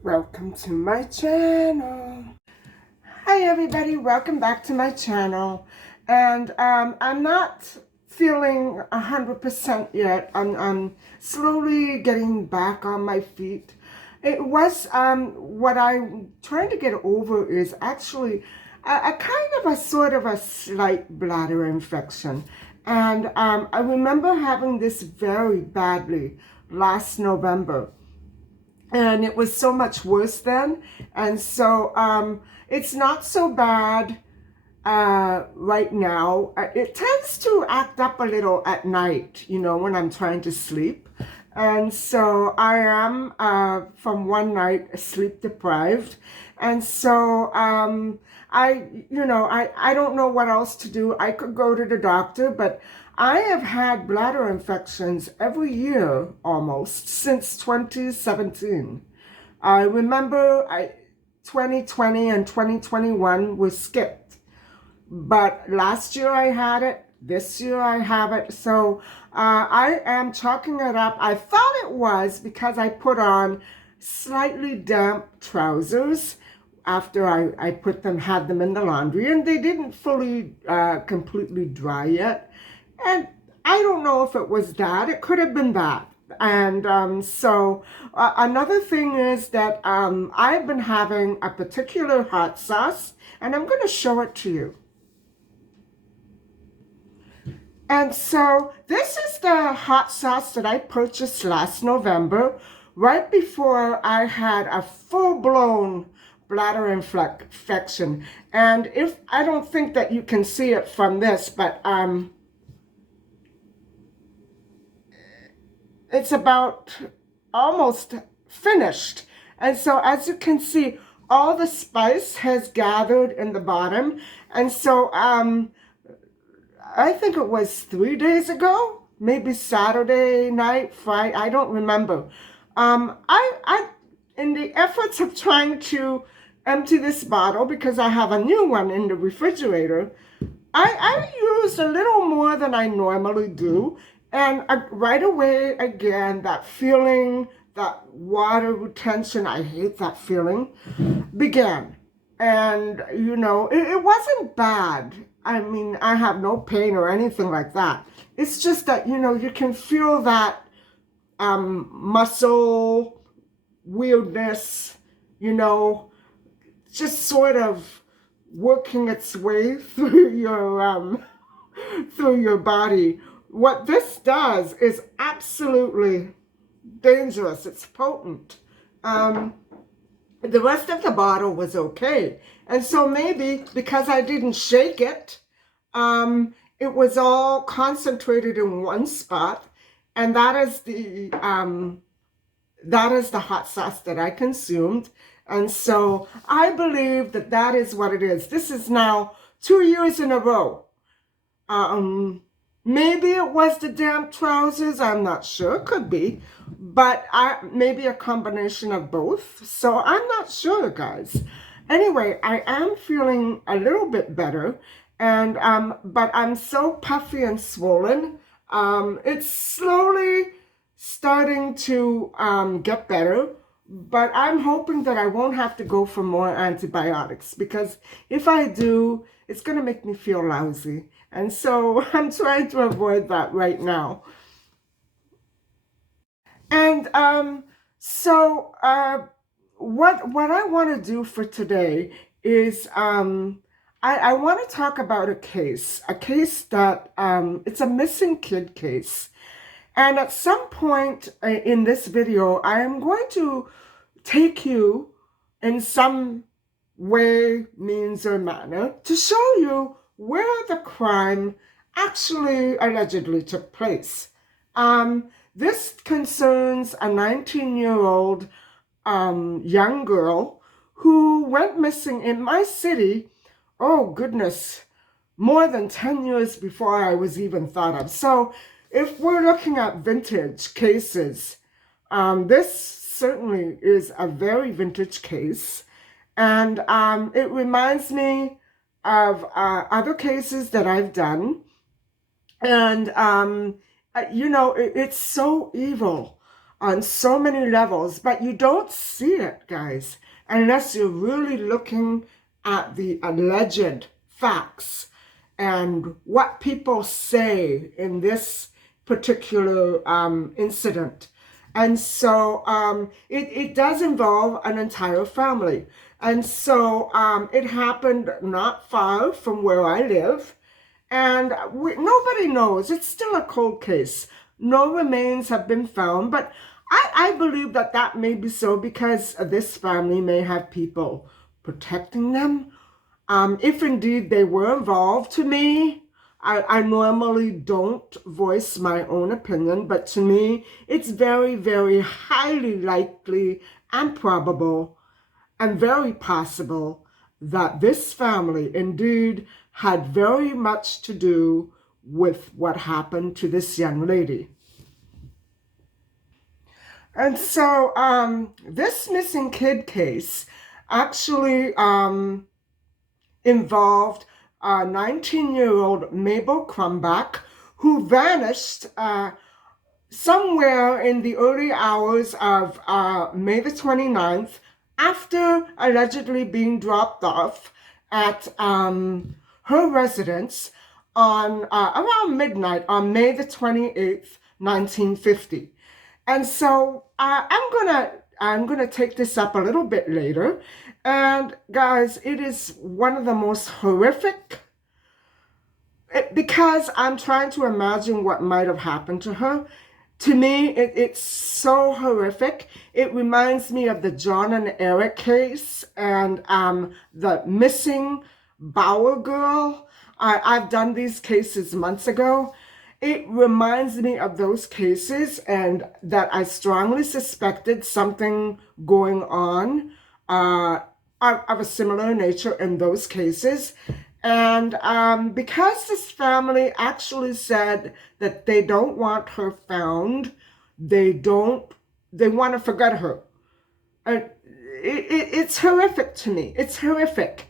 Welcome to my channel. Hi everybody, welcome back to my channel. And I'm not feeling 100% yet. I'm slowly getting back on my feet. It was what I'm trying to get over is actually a kind of a sort of a slight bladder infection. And I remember having this very badly last November. And it was so much worse then. And so it's not so bad right now. It tends to act up a little at night, you know, when I'm trying to sleep. And so I am from one night sleep deprived. And so I don't know what else to do. I could go to the doctor, but I have had bladder infections every year almost since 2017. I remember 2020 and 2021 was skipped, but last year I had it, this year I have it, so I am chalking it up. I thought it was because I put on slightly damp trousers after I had them in the laundry, and they didn't fully completely dry yet. And I don't know if it was that. It could have been that. And so another thing is that I've been having a particular hot sauce, and I'm going to show it to you. And so this is the hot sauce that I purchased last November, right before I had a full-blown bladder infection. And if I don't think that you can see it from this, but it's about almost finished. And so as you can see, all the spice has gathered in the bottom. And so I think it was 3 days ago, maybe Saturday night, Friday, I don't remember. I in the efforts of trying to empty this bottle, because I have a new one in the refrigerator, I used a little more than I normally do. And right away, again, that feeling, that water retention, I hate that feeling, began. And, you know, it wasn't bad. I mean, I have no pain or anything like that. It's just that, you know, you can feel that muscle weirdness, you know, just sort of working its way through your body. What this does is absolutely dangerous. It's potent. The rest of the bottle was okay. And so maybe because I didn't shake it, it was all concentrated in one spot. And that is the hot sauce that I consumed. And so I believe that that is what it is. This is now 2 years in a row. Maybe it was the damp trousers. I'm not sure. It could be. But maybe a combination of both. So I'm not sure, guys. Anyway, I am feeling a little bit better. And but I'm so puffy and swollen. It's slowly starting to get better, but I'm hoping that I won't have to go for more antibiotics, because if I do, it's going to make me feel lousy. And so I'm trying to avoid that right now. And so what I want to do for today is I want to talk about a case that it's a missing kid case. And at some point in this video, I am going to take you in some way, means, or manner to show you where the crime actually allegedly took place. This concerns a 19-year-old young girl who went missing in my city, oh goodness, more than 10 years before I was even thought of. So if we're looking at vintage cases, this certainly is a very vintage case. And it reminds me of other cases that I've done. And, you know, it's so evil on so many levels, but you don't see it, guys, unless you're really looking at the alleged facts and what people say in this particular incident. And so it does involve an entire family. And so it happened not far from where I live. And nobody knows. It's still a cold case. No remains have been found. But I believe that that may be so because this family may have people protecting them. If indeed they were involved. To me, I normally don't voice my own opinion, but to me, it's very, very highly likely and probable and very possible that this family indeed had very much to do with what happened to this young lady. And so this missing kid case actually involved a 19-year-old Mabel Crumback who vanished somewhere in the early hours of May the 29th after allegedly being dropped off at her residence on around midnight on May the 28th, 1950. And so I'm gonna take this up a little bit later. And guys, it is one of the most horrific, because I'm trying to imagine what might have happened to her. To me, it's so horrific. It reminds me of the John and Eric case and the missing Bauer girl. I've done these cases months ago. It reminds me of those cases, and that I strongly suspected something going on of a similar nature in those cases. And because this family actually said that they don't want her found, they want to forget her. It's horrific to me. It's horrific.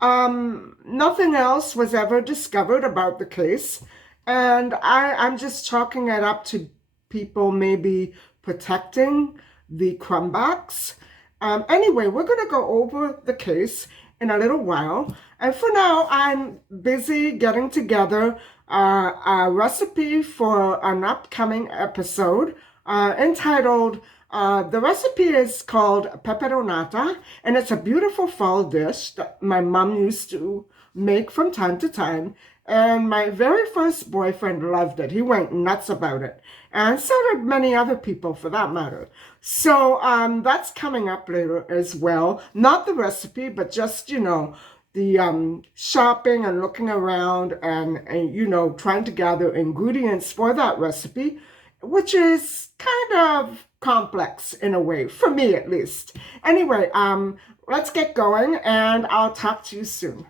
Nothing else was ever discovered about the case. And I'm just chalking it up to people maybe protecting the Crumbacks. Anyway, we're going to go over the case in a little while. And for now, I'm busy getting together a recipe for an upcoming episode entitled, the recipe is called peperonata, and it's a beautiful fall dish that my mom used to make from time to time. And my very first boyfriend loved it. He went nuts about it. And so did many other people for that matter. So that's coming up later as well. Not the recipe, but just, the shopping and looking around and trying to gather ingredients for that recipe, which is kind of complex in a way, for me at least. Anyway, let's get going and I'll talk to you soon.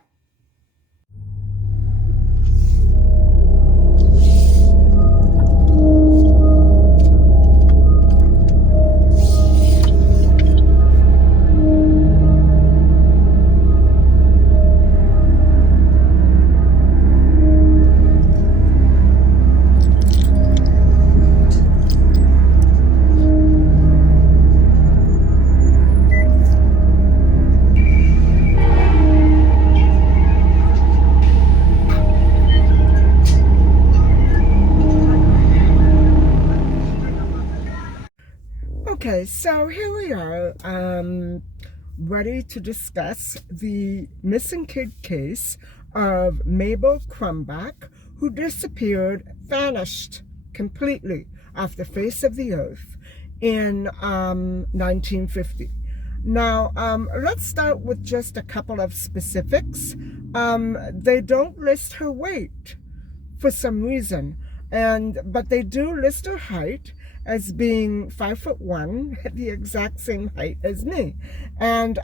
Okay, so here we are, ready to discuss the missing kid case of Mabel Crumback, who disappeared, vanished completely off the face of the earth in 1950. Now, let's start with just a couple of specifics. They don't list her weight for some reason, but they do list her height as being 5'1", the exact same height as me. And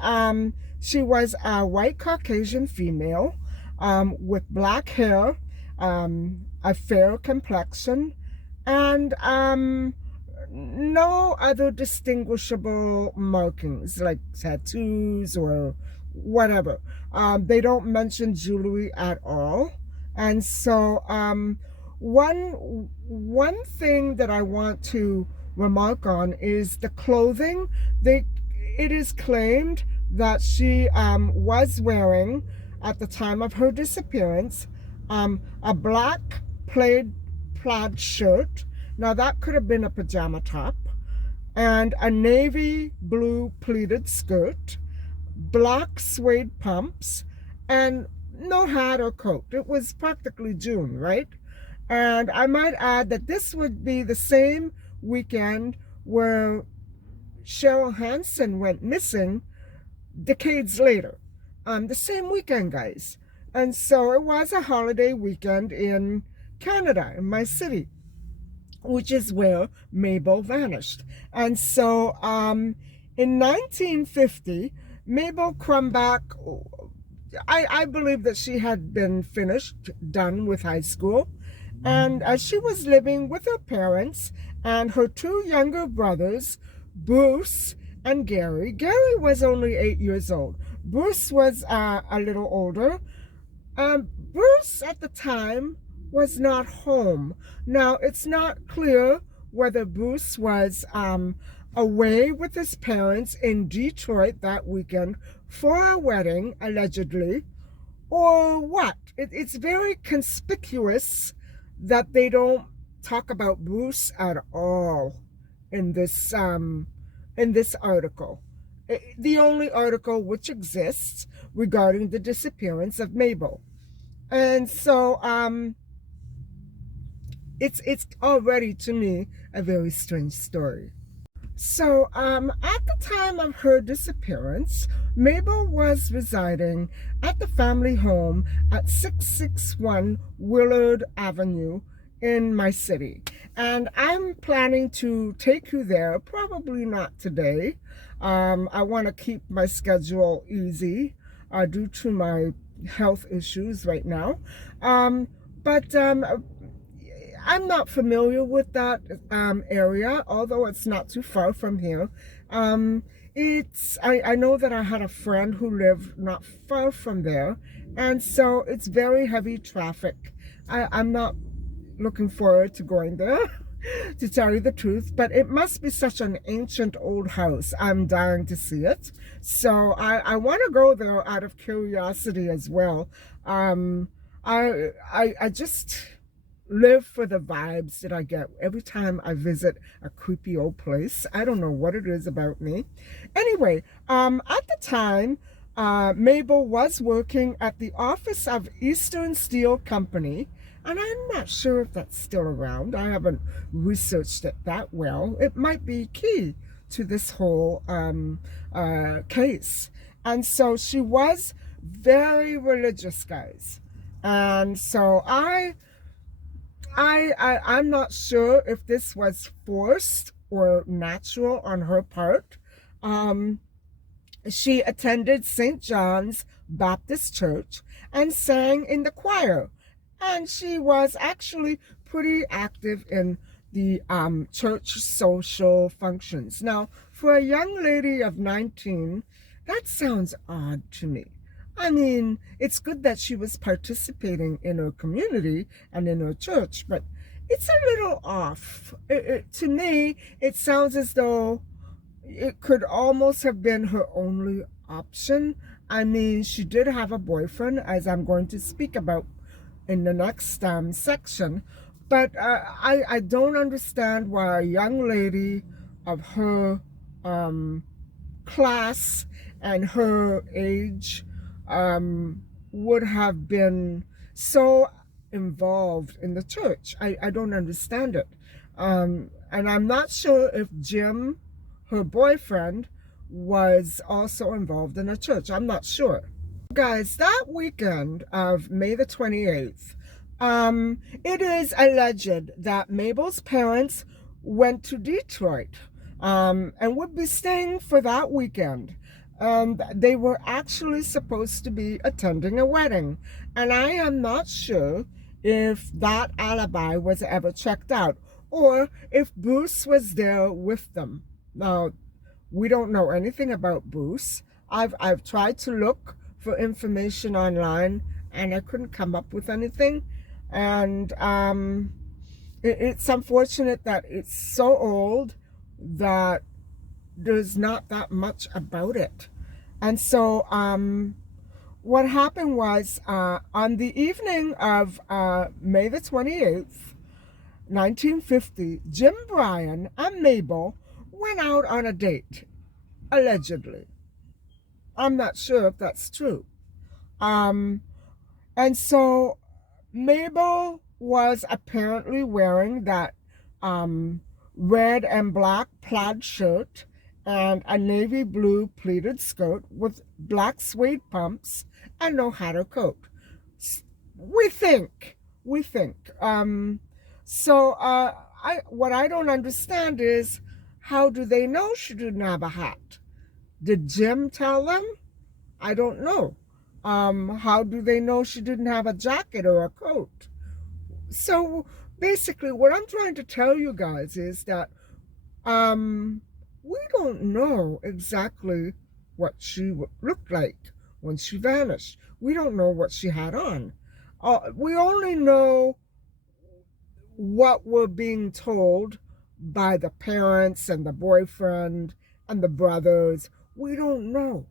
she was a white Caucasian female with black hair, a fair complexion, and no other distinguishable markings like tattoos or whatever. They don't mention jewelry at all. And so one thing that I want to remark on is the clothing. It is claimed that she was wearing, at the time of her disappearance, a black plaid shirt. Now that could have been a pajama top, and a navy blue pleated skirt, black suede pumps, and no hat or coat. It was practically June, right? And I might add that this would be the same weekend where Cheryl Hansen went missing decades later. The same weekend, guys. And so it was a holiday weekend in Canada, in my city, which is where Mabel vanished. And so in 1950, Mabel Crumback, I believe that she had been done with high school. And she was living with her parents and her two younger brothers, Bruce and Gary. Gary was only 8 years old. Bruce was a little older. Bruce at the time was not home. Now, it's not clear whether Bruce was away with his parents in Detroit that weekend for a wedding, allegedly, or what. It's very conspicuous that they don't talk about Bruce at all in this article. The only article which exists regarding the disappearance of Mabel. And so it's already, to me, a very strange story. So at the time of her disappearance, Mabel was residing at the family home at 661 Willard Avenue in my city. And I'm planning to take you there, probably not today. I want to keep my schedule easy due to my health issues right now. But I'm not familiar with that area, although it's not too far from here. I know that I had a friend who lived not far from there, and so it's very heavy traffic. I'm not looking forward to going there, to tell you the truth, but it must be such an ancient old house. I'm dying to see it. So I want to go there out of curiosity as well. I just live for the vibes that I get every time I visit a creepy old place. I don't know what it is about me. Anyway, at the time, Mabel was working at the office of Eastern Steel Company, and I'm not sure if that's still around. I haven't researched it that well. It might be key to this whole case. And so she was very religious, guys. And so I'm not sure if this was forced or natural on her part. She attended St. John's Baptist Church and sang in the choir. And she was actually pretty active in the church social functions. Now, for a young lady of 19, that sounds odd to me. I mean, it's good that she was participating in her community and in her church, but it's a little off. To me, it sounds as though it could almost have been her only option. I mean, she did have a boyfriend, as I'm going to speak about in the next section, but I don't understand why a young lady of her class and her age would have been so involved in the church. I don't understand it. And I'm not sure if Jim, her boyfriend, was also involved in the church. I'm not sure. Guys, that weekend of May the 28th, it is alleged that Mabel's parents went to Detroit and would be staying for that weekend. And they were actually supposed to be attending a wedding. And I am not sure if that alibi was ever checked out or if Bruce was there with them. Now, we don't know anything about Bruce. I've tried to look for information online and I couldn't come up with anything. And it's unfortunate that it's so old that there's not that much about it. And so what happened was on the evening of May the 28th, 1950, Jim Bryan and Mabel went out on a date, allegedly. I'm not sure if that's true. And so Mabel was apparently wearing that red and black plaid shirt and a navy blue pleated skirt with black suede pumps and no hat or coat. We think. What I don't understand is, how do they know she didn't have a hat? Did Jim tell them? I don't know. How do they know she didn't have a jacket or a coat? So basically what I'm trying to tell you guys is that we don't know exactly what she looked like when she vanished. We don't know what she had on. We only know what we're being told by the parents and the boyfriend and the brothers. We don't know.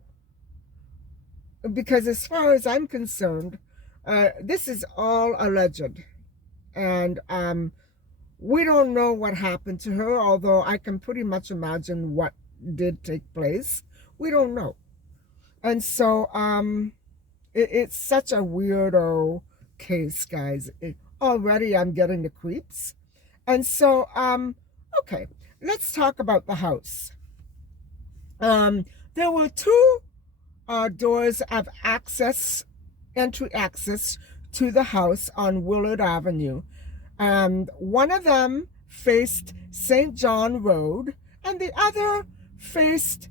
Because as far as I'm concerned, this is all alleged. And we don't know what happened to her, although I can pretty much imagine what did take place. We don't know. And so it's such a weirdo case, guys. Already I'm getting the creeps. And so, okay, let's talk about the house. There were two doors of entry access to the house on Willard Avenue. One of them faced St. John Road and the other faced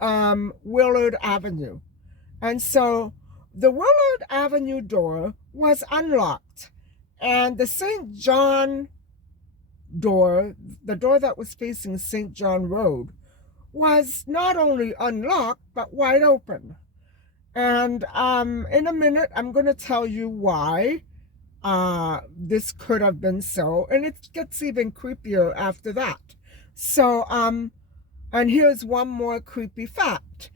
Willard Avenue. And so the Willard Avenue door was unlocked, and the St. John door, the door that was facing St. John Road, was not only unlocked but wide open. And in a minute I'm going to tell you why this could have been so, and it gets even creepier after that. So and here's one more creepy fact.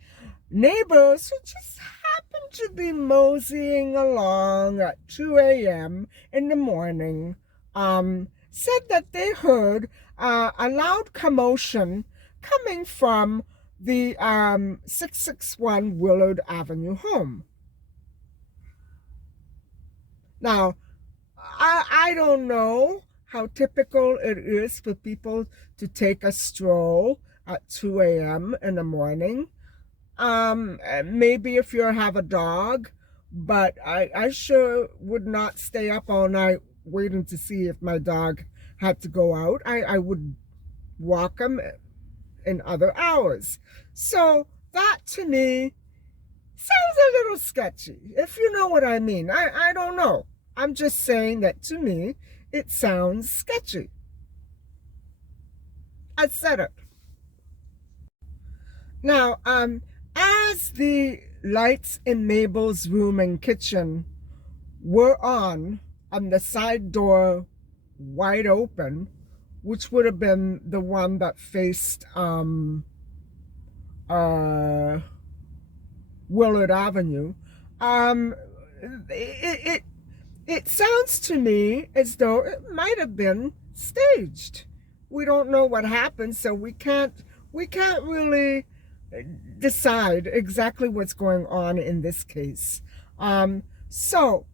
Neighbors who just happened to be moseying along at 2 a.m. in the morning said that they heard a loud commotion coming from the 661 Willard Avenue home. Now, I don't know how typical it is for people to take a stroll at 2 a.m. in the morning. Maybe if you have a dog, but I sure would not stay up all night waiting to see if my dog had to go out. I would walk him in other hours. So that to me sounds a little sketchy, if you know what I mean. I don't know. I'm just saying that to me, it sounds sketchy. I said it. Now, as the lights in Mabel's room and kitchen were on, and the side door wide open, which would have been the one that faced Willard Avenue, it sounds to me as though it might have been staged. We don't know what happened, so we can't really decide exactly what's going on in this case. So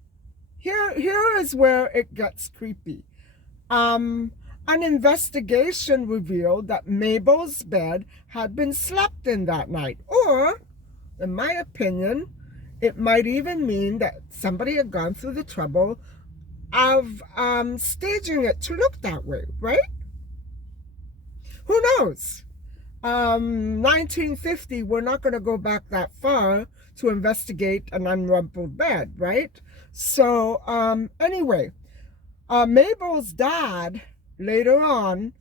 here is where it gets creepy. An investigation revealed that Mabel's bed had been slept in that night, or, in my opinion, it might even mean that somebody had gone through the trouble of staging it to look that way, right? Who knows? 1950, we're not going to go back that far to investigate an unrumpled bed, right? So anyway, Mabel's dad later on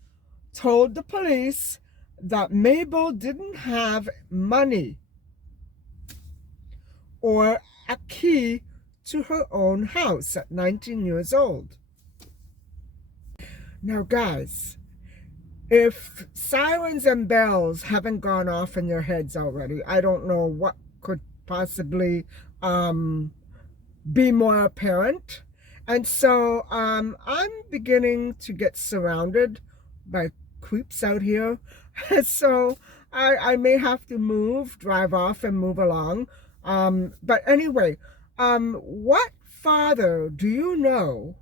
told the police that Mabel didn't have money or a key to her own house at 19 years old. Now, guys, if sirens and bells haven't gone off in your heads already, I don't know what could possibly be more apparent. And so I'm beginning to get surrounded by creeps out here. So I may have to drive off and move along. But anyway, what father do you know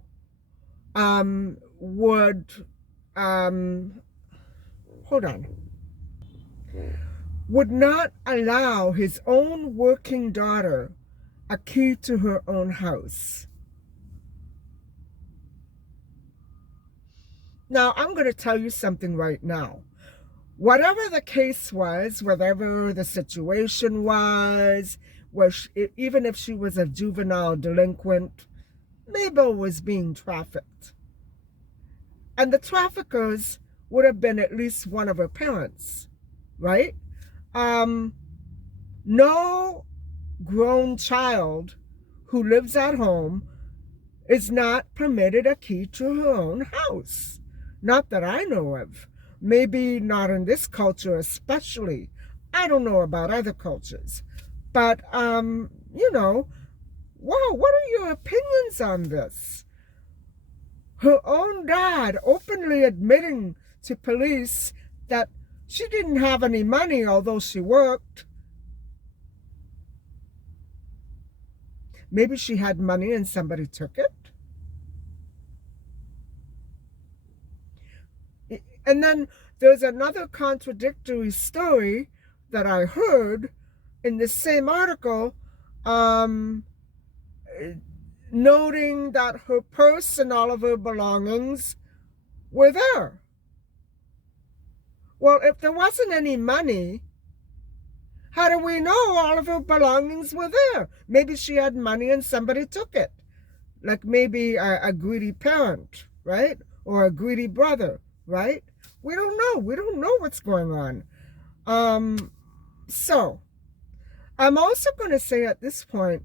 would, hold on, would not allow his own working daughter a key to her own house? Now, I'm going to tell you something right now. Whatever the case was, whatever the situation was, even if she was a juvenile delinquent, Mabel was being trafficked. And the traffickers would have been at least one of her parents, right? No grown child who lives at home is not permitted a key to her own house. Not that I know of. Maybe not in this culture especially. I don't know about other cultures. But, you know, wow, what are your opinions on this? Her own dad openly admitting to police that she didn't have any money, although she worked. Maybe she had money and somebody took it. And then there's another contradictory story that I heard in the same article, noting that her purse and all of her belongings were there. Well, if there wasn't any money, how do we know all of her belongings were there? Maybe she had money and somebody took it. Like maybe a greedy parent, right? Or a greedy brother, right? We don't know. We don't know what's going on. So, I'm also going to say at this point,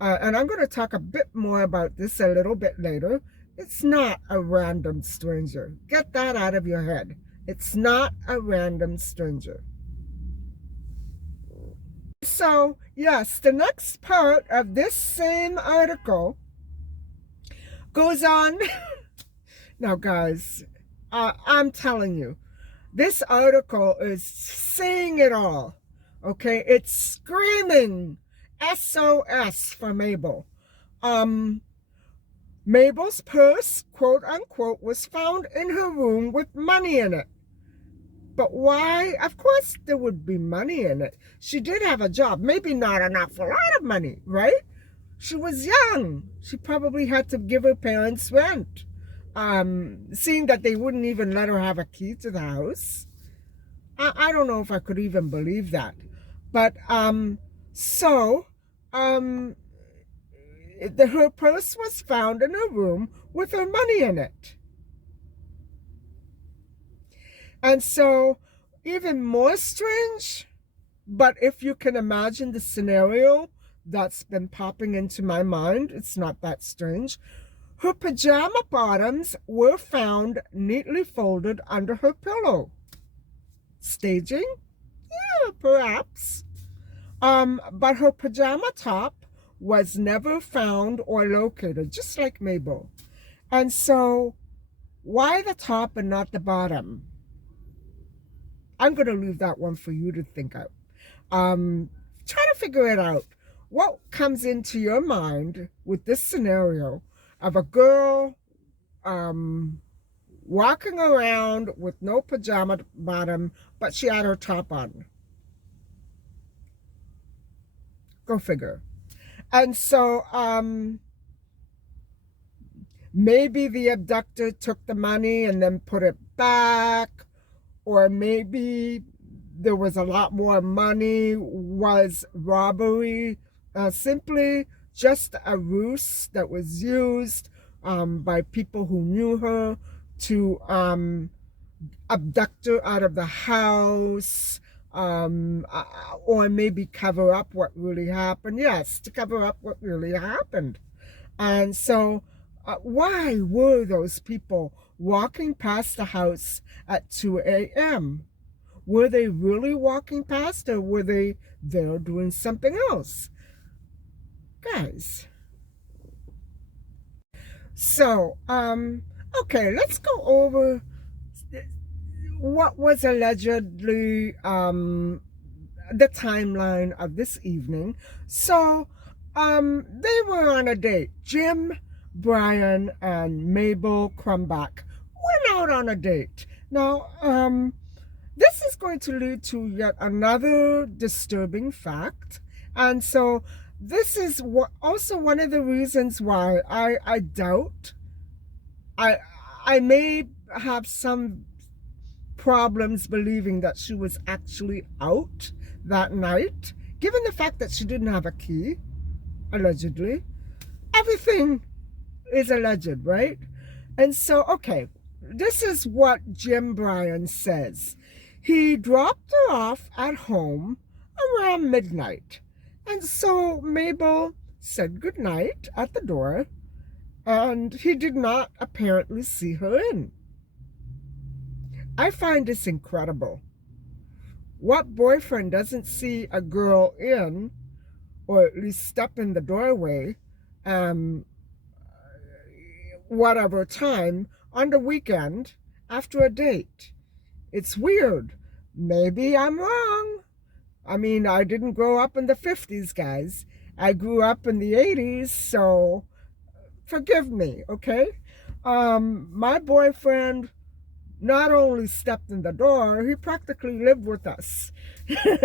and I'm going to talk a bit more about this a little bit later, it's not a random stranger. Get that out of your head. It's not a random stranger. So, yes, the next part of this same article goes on. Now, guys, I'm telling you, This article is saying it all. Okay, it's screaming SOS for Mabel. Um, Mabel's purse, quote unquote, was found in her room with money in it. But why? Of course there would be money in it. She did have a job, maybe not an awful lot of money, right? She was young. She probably had to give her parents rent. Seeing that they wouldn't even let her have a key to the house. I don't know if I could even believe that. But so um, her purse was found in her room with her money in it. And so, even more strange, but if you can imagine the scenario that's been popping into my mind, it's not that strange. Her pajama bottoms were found neatly folded under her pillow. Staging? Yeah, perhaps. But her pajama top was never found or located, just like Mabel. And so, why the top and not the bottom? I'm going to leave that one for you to think out. Try to figure it out. What comes into your mind with this scenario of a girl walking around with no pajama bottom, but she had her top on? Go figure. And so maybe the abductor took the money and then put it back, or maybe there was a lot more money, was robbery simply just a ruse that was used by people who knew her to abduct her out of the house, or maybe cover up what really happened. Yes, to cover up what really happened. And so why were those people walking past the house at 2 a.m.? Were they really walking past, or were they there doing something else? Guys. So, okay, let's go over what was allegedly the timeline of this evening. So, they were on a date. Jim, Brian, and Mabel Crumback went out on a date. Now, this is going to lead to yet another disturbing fact. And so this is also one of the reasons why I doubt, I may have some problems believing that she was actually out that night, given the fact that she didn't have a key, allegedly. Everything is alleged, right? And so, okay, this is what Jim Bryan says. He dropped her off at home around midnight. And so Mabel said goodnight at the door, and he did not apparently see her in. I find this incredible. What boyfriend doesn't see a girl in, or at least step in the doorway, whatever time, on the weekend after a date? It's weird. Maybe I'm wrong. I mean, I didn't grow up in the 50s, guys. I grew up in the 80s, so forgive me, okay? My boyfriend not only stepped in the door, he practically lived with us.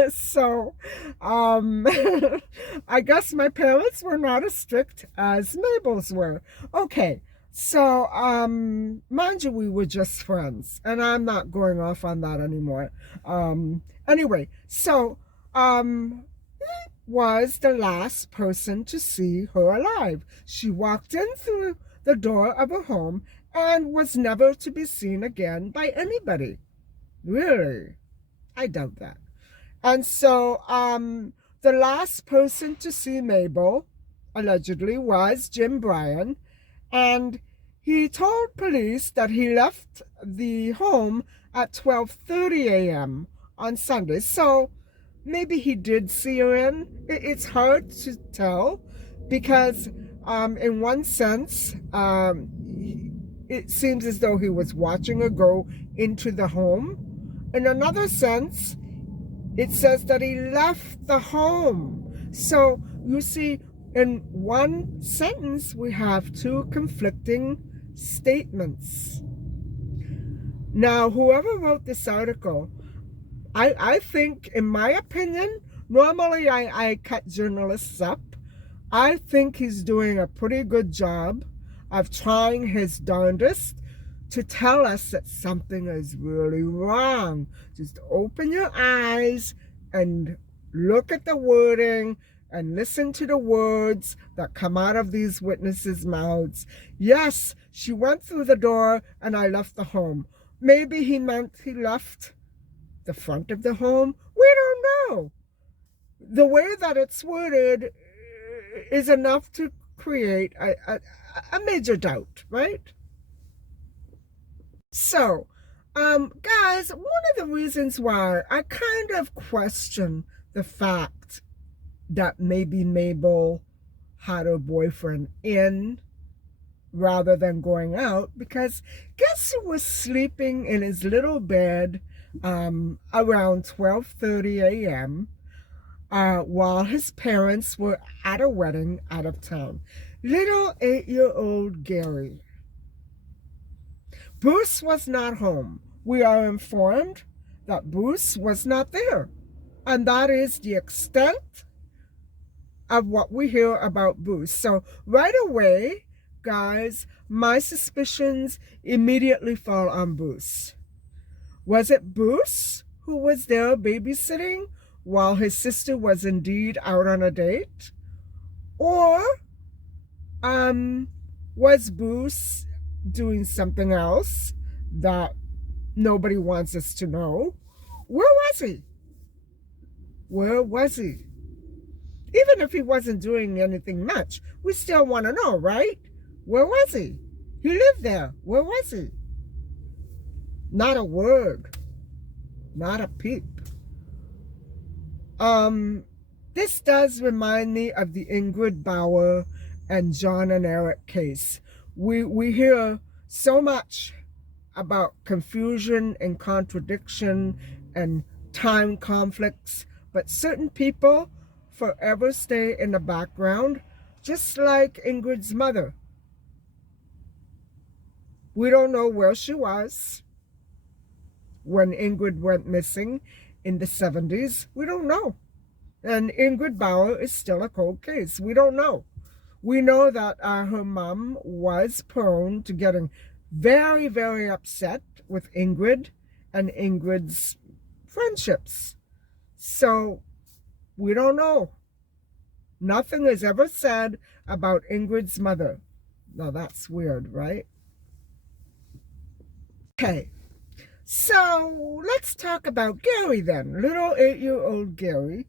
So, I guess my parents were not as strict as Mabel's were. Okay, so, mind you, we were just friends, and I'm not going off on that anymore. Anyway, so, he was the last person to see her alive. She walked in through the door of her home and was never to be seen again by anybody. Really? I doubt that. And so, the last person to see Mabel, allegedly, was Jim Bryan, and he told police that he left the home at 12:30 a.m. on Sunday. So maybe he did see her in. It's hard to tell because in one sense, it seems as though he was watching her go into the home. in another sense, it says that he left the home. So you see, in one sentence, we have two conflicting statements. Now, whoever wrote this article, I think, in my opinion, normally I cut journalists up. I think he's doing a pretty good job of trying his darndest to tell us that something is really wrong. Just open your eyes and look at the wording and listen to the words that come out of these witnesses' mouths. Yes, she went through the door and I left the home. Maybe he meant he left the front of the home. We don't know. The way that it's worded is enough to create a major doubt, right? So, guys, one of the reasons why I kind of question the fact that maybe Mabel had her boyfriend in rather than going out, because guess who was sleeping in his little bed around 12:30 a.m. While his parents were at a wedding out of town? Little 8-year-old Gary. Bruce was not home. We are informed that Bruce was not there. And that is the extent of what we hear about Bruce. So right away, guys, my suspicions immediately fall on Bruce. Was it Bruce who was there babysitting while his sister was indeed out on a date? Or was Bruce doing something else that nobody wants us to know? Where was he? Where was he? Even if he wasn't doing anything much, we still want to know, right? Where was he? He lived there. Where was he? Not a word. Not a peep. This does remind me of the Ingrid Bauer and John and Eric case. We hear so much about confusion and contradiction and time conflicts, but certain people forever stay in the background, just like Ingrid's mother. We don't know where she was when Ingrid went missing in the 70s. We don't know. And Ingrid Bauer is still a cold case. We don't know. We know that her mom was prone to getting very, very upset with Ingrid and Ingrid's friendships. So we don't know. Nothing is ever said about Ingrid's mother. Now that's weird, right? Okay, so let's talk about Gary then. Little 8-year-old Gary,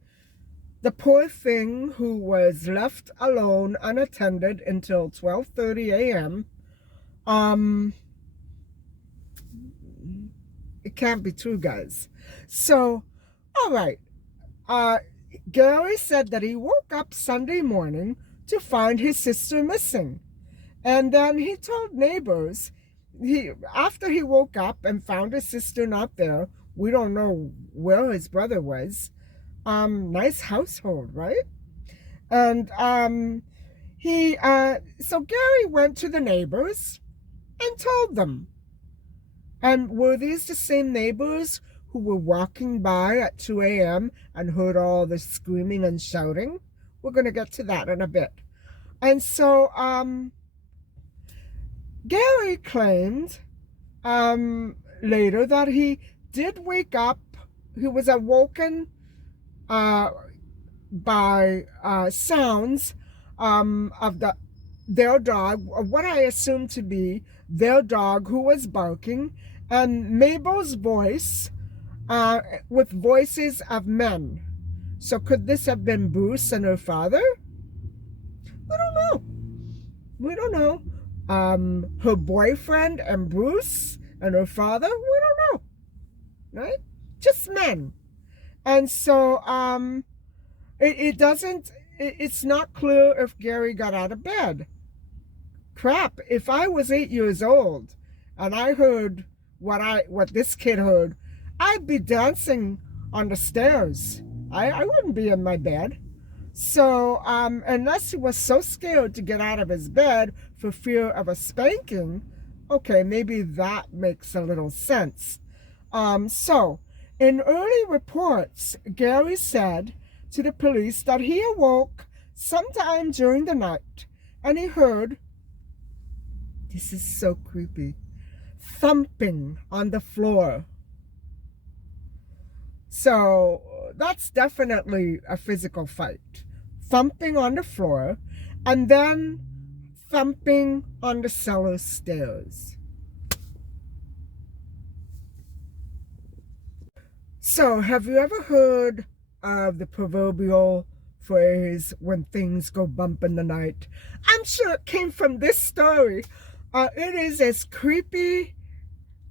the poor thing who was left alone unattended until 12:30 a.m. It can't be true, guys. So, all right. Gary said that he woke up Sunday morning to find his sister missing. And then he told neighbors, after he woke up and found his sister not there, we don't know where his brother was. Nice household, right? And so Gary went to the neighbors and told them. And were these the same neighbors who were walking by at 2 a.m. and heard all the screaming and shouting? We're going to get to that in a bit. And so Gary claimed later that he did wake up. He was awoken by sounds of their dog, what I assume to be their dog, who was barking, and Mabel's voice with voices of men. So could this have been Bruce and her father? We don't know. We don't know. Her boyfriend and Bruce and her father? We don't know. Right? Just men. And so it's not clear if Gary got out of bed. Crap, if I was 8 years old and I heard what this kid heard, I'd be dancing on the stairs. I wouldn't be in my bed. So, unless he was so scared to get out of his bed for fear of a spanking, okay, maybe that makes a little sense. So, in early reports, Gary said to the police that he awoke sometime during the night and he heard, this is so creepy, thumping on the floor. So that's definitely a physical fight. Thumping on the floor and then thumping on the cellar stairs. So have you ever heard of the proverbial phrase, when things go bump in the night? I'm sure it came from this story. It is as creepy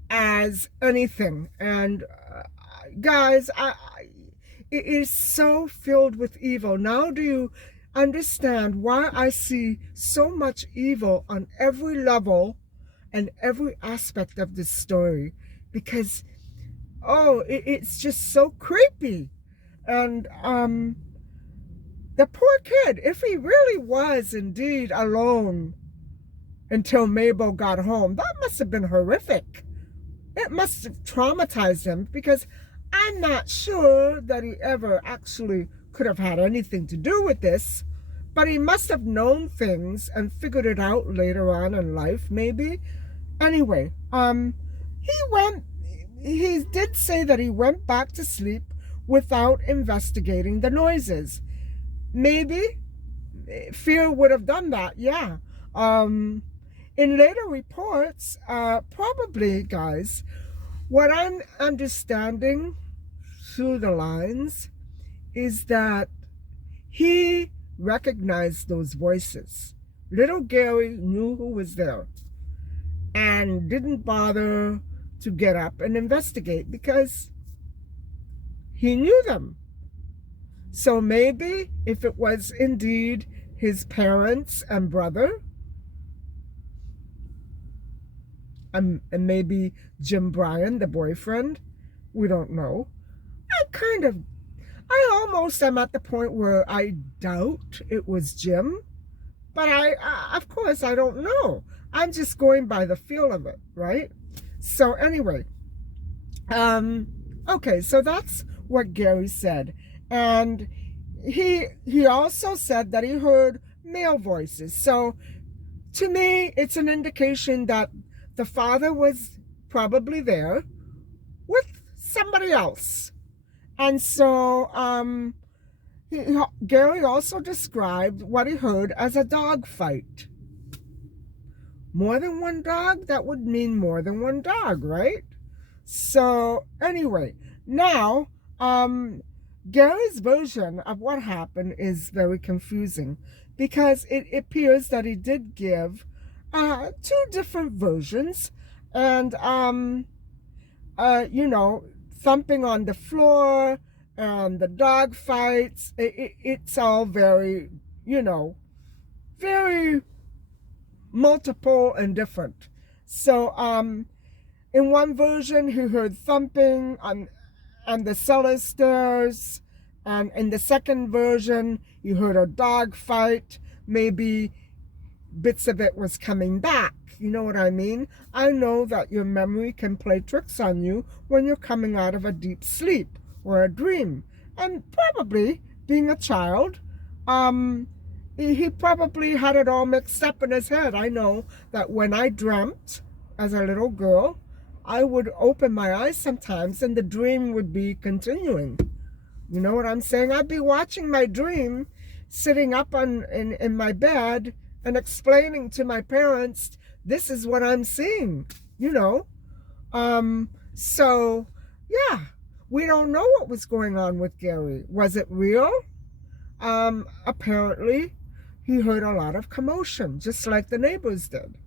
as anything. And guys, it is so filled with evil. Now do you understand why I see so much evil on every level and every aspect of this story? Because, oh, it's just so creepy. And the poor kid, if he really was indeed alone until Mabel got home, that must have been horrific. It must have traumatized him, because I'm not sure that he ever actually could have had anything to do with this, but he must have known things and figured it out later on in life, maybe. Anyway, he did say that he went back to sleep without investigating the noises. Maybe fear would have done that, yeah. In later reports, probably, guys, what I'm understanding through the lines is that he recognized those voices. Little Gary knew who was there and didn't bother to get up and investigate because he knew them. So maybe if it was indeed his parents and brother, and maybe Jim Bryan, the boyfriend, we don't know. I almost am at the point where I doubt it was Jim, but of course, I don't know. I'm just going by the feel of it, right? So anyway, okay, so that's what Gary said. And he also said that he heard male voices. So to me, it's an indication that the father was probably there with somebody else. And so Gary also described what he heard as a dog fight. More than one dog? That would mean more than one dog, right? So anyway, now Gary's version of what happened is very confusing, because it appears that he did give two different versions. And you know, thumping on the floor and the dog fights, it's all very, you know, very multiple and different. So in one version he heard thumping on the cellar stairs, and in the second version you heard a dog fight. Maybe bits of it was coming back. You know what I mean? I know that your memory can play tricks on you when you're coming out of a deep sleep or a dream. And probably, being a child, he probably had it all mixed up in his head. I know that when I dreamt as a little girl, I would open my eyes sometimes and the dream would be continuing. You know what I'm saying? I'd be watching my dream, sitting up in my bed and explaining to my parents, this is what I'm seeing, you know. So, yeah, we don't know what was going on with Gary. Was it real? Apparently, he heard a lot of commotion, just like the neighbors did.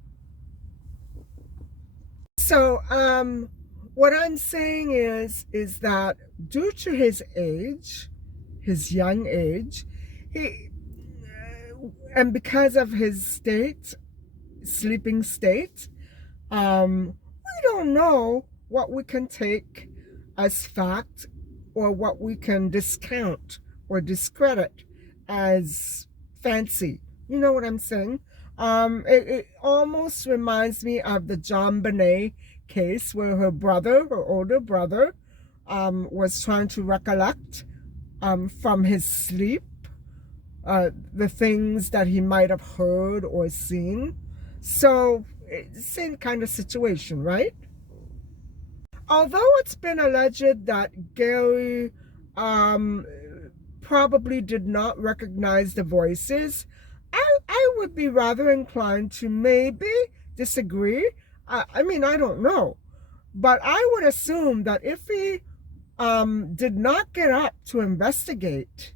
So, what I'm saying is that due to his age, his young age, and because of his sleeping state, we don't know what we can take as fact or what we can discount or discredit as fancy. You know what I'm saying? It almost reminds me of the John Bonet case where her brother, her older brother, was trying to recollect from his sleep the things that he might have heard or seen. So, same kind of situation, right? Although it's been alleged that Gary probably did not recognize the voices, I would be rather inclined to maybe disagree. I mean, I don't know. But I would assume that if he did not get up to investigate,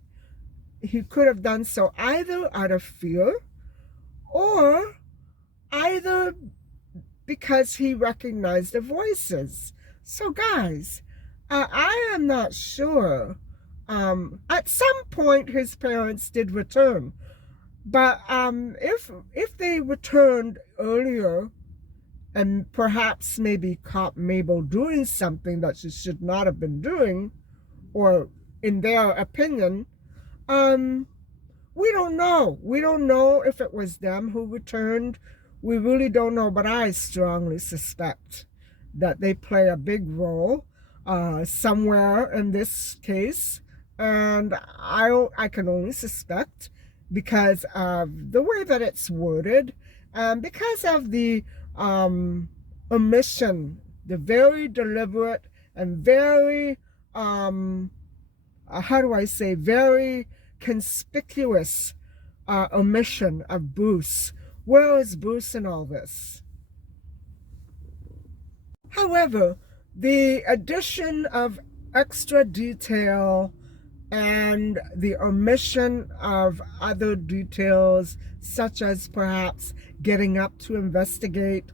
he could have done so either out of fear or either because he recognized the voices. So guys, I am not sure. At some point his parents did return, but if they returned earlier and perhaps maybe caught Mabel doing something that she should not have been doing, or in their opinion, we don't know. We don't know if it was them who returned. We really don't know, but I strongly suspect that they play a big role somewhere in this case. And I can only suspect because of the way that it's worded, and because of the omission, the very deliberate and very, how do I say, very conspicuous omission of Bruce. Where is Bruce in all this? However, the addition of extra detail and the omission of other details, such as perhaps getting up to investigate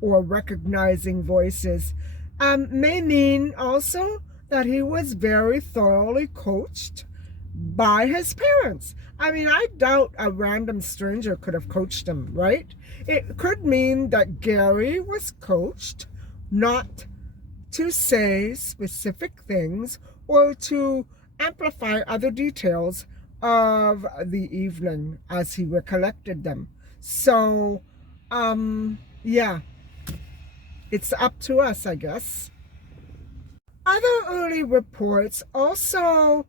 or recognizing voices, may mean also that he was very thoroughly coached by his parents. I mean, I doubt a random stranger could have coached him, right? It could mean that Gary was coached not to say specific things or to amplify other details of the evening as he recollected them. So, yeah, it's up to us, I guess. Other early reports also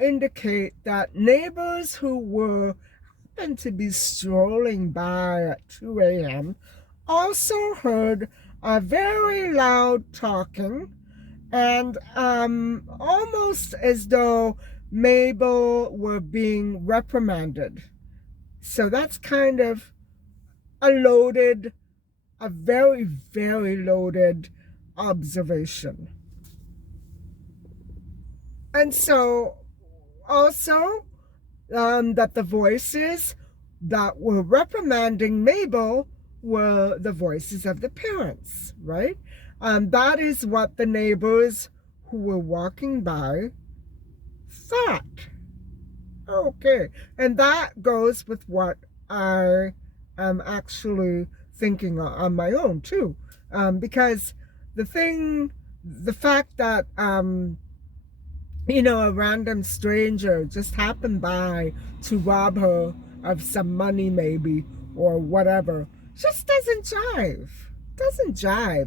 indicate that neighbors who happened to be strolling by at 2 a.m. also heard a very loud talking, and almost as though Mabel were being reprimanded. So that's kind of a very, very loaded observation. And so also that the voices that were reprimanding Mabel were the voices of the parents, right? That is what the neighbors who were walking by thought. Okay, and that goes with what I am actually thinking on my own too, because the fact that a random stranger just happened by to rob her of some money maybe or whatever just doesn't jive.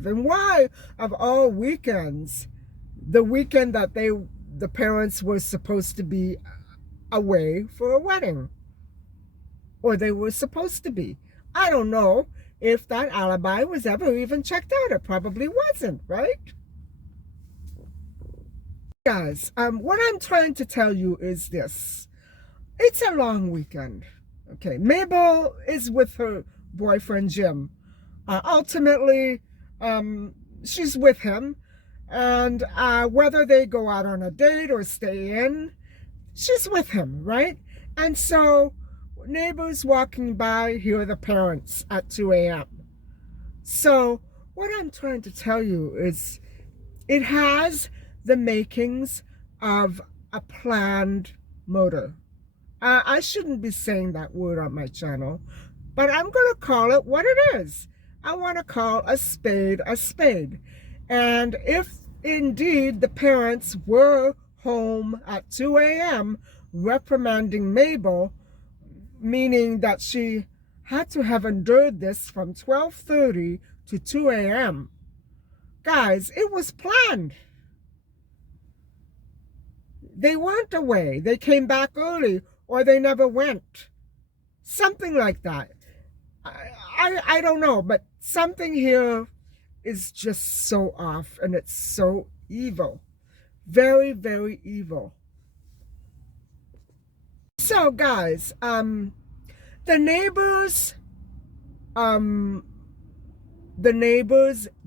And why, of all weekends, the weekend that the parents were supposed to be away for a wedding, or they were supposed to be? I don't know if that alibi was ever even checked out. It probably wasn't, right? Guys, what I'm trying to tell you is this. It's a long weekend. Okay, Mabel is with her boyfriend Jim. Ultimately, she's with him, and whether they go out on a date or stay in, she's with him, right? And so neighbors walking by hear the parents at 2 a.m. So what I'm trying to tell you is it has the makings of a planned murder. I shouldn't be saying that word on my channel, but I'm going to call it what it is. I want to call a spade a spade. And if indeed the parents were home at 2 a.m. reprimanding Mabel, meaning that she had to have endured this from 12:30 to 2 a.m. Guys, it was planned. They weren't away. They came back early, or they never went. Something like that. I don't know, but something here is just so off, and it's so evil. Very, very evil. So guys, the neighbors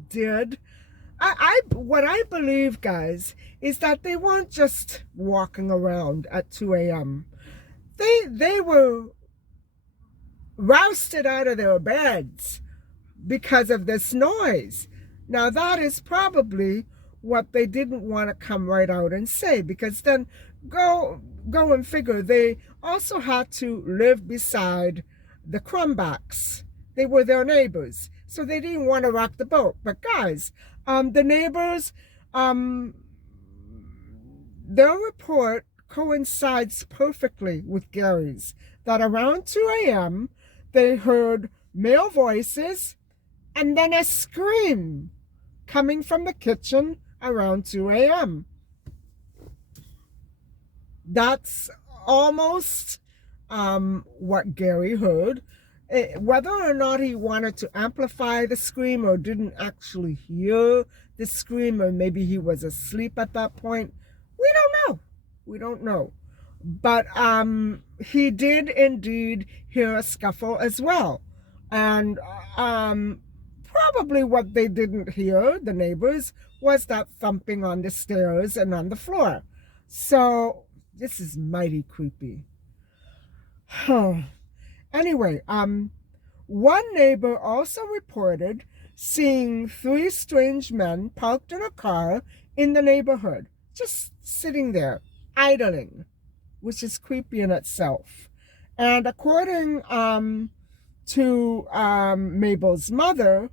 did, what I believe, guys, is that they weren't just walking around at 2 a.m. They were rousted out of their beds because of this noise. Now that is probably what they didn't want to come right out and say, because then go and figure, they also had to live beside the Crumbacks. They were their neighbors, so they didn't want to rock the boat. But guys, the neighbors, their report coincides perfectly with Gary's, that around 2 a.m. they heard male voices and then a scream coming from the kitchen around 2 a.m. That's almost what Gary heard. Whether or not he wanted to amplify the scream or didn't actually hear the scream, or maybe he was asleep at that point, we don't know. We don't know. But he did indeed hear a scuffle as well. And probably what they didn't hear, the neighbors, was that thumping on the stairs and on the floor. So this is mighty creepy. Anyway, one neighbor also reported seeing 3 strange men parked in a car in the neighborhood, just sitting there, idling, which is creepy in itself. And according to Mabel's mother,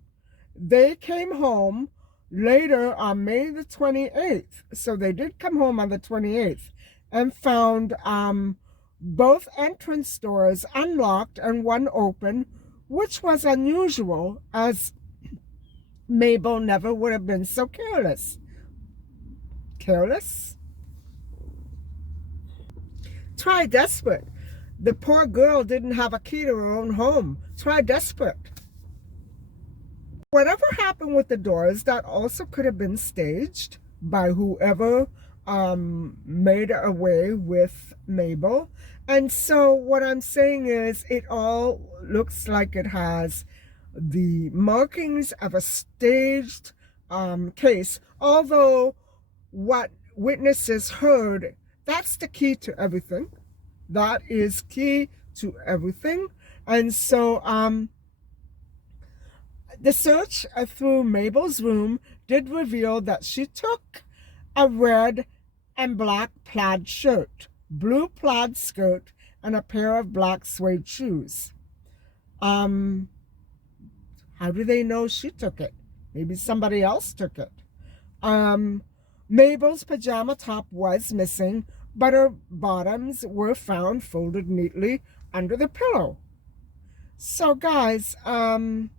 they came home later on May the 28th. So they did come home on the 28th and found both entrance doors unlocked and one open, which was unusual, as Mabel never would have been so careless. Careless? Try desperate. The poor girl didn't have a key to her own home. Try desperate. Whatever happened with the doors, that also could have been staged by whoever made away with Mabel. And so what I'm saying is, it all looks like it has the markings of a staged case, although what witnesses heard, that's the key to everything. That is key to everything. And so the search through Mabel's room did reveal that she took a red and black plaid shirt, blue plaid skirt, and a pair of black suede shoes. How do they know she took it? Maybe somebody else took it. Mabel's pajama top was missing, but her bottoms were found folded neatly under the pillow. So guys, why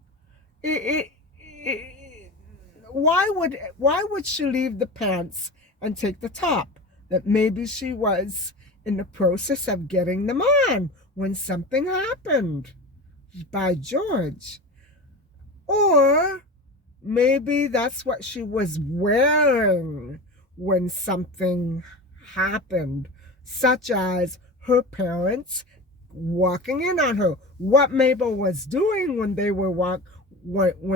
would she leave the pants and take the top? That maybe she was in the process of getting them on when something happened. By George. Or maybe that's what she was wearing when something happened, such as her parents walking in on her. What Mabel was doing when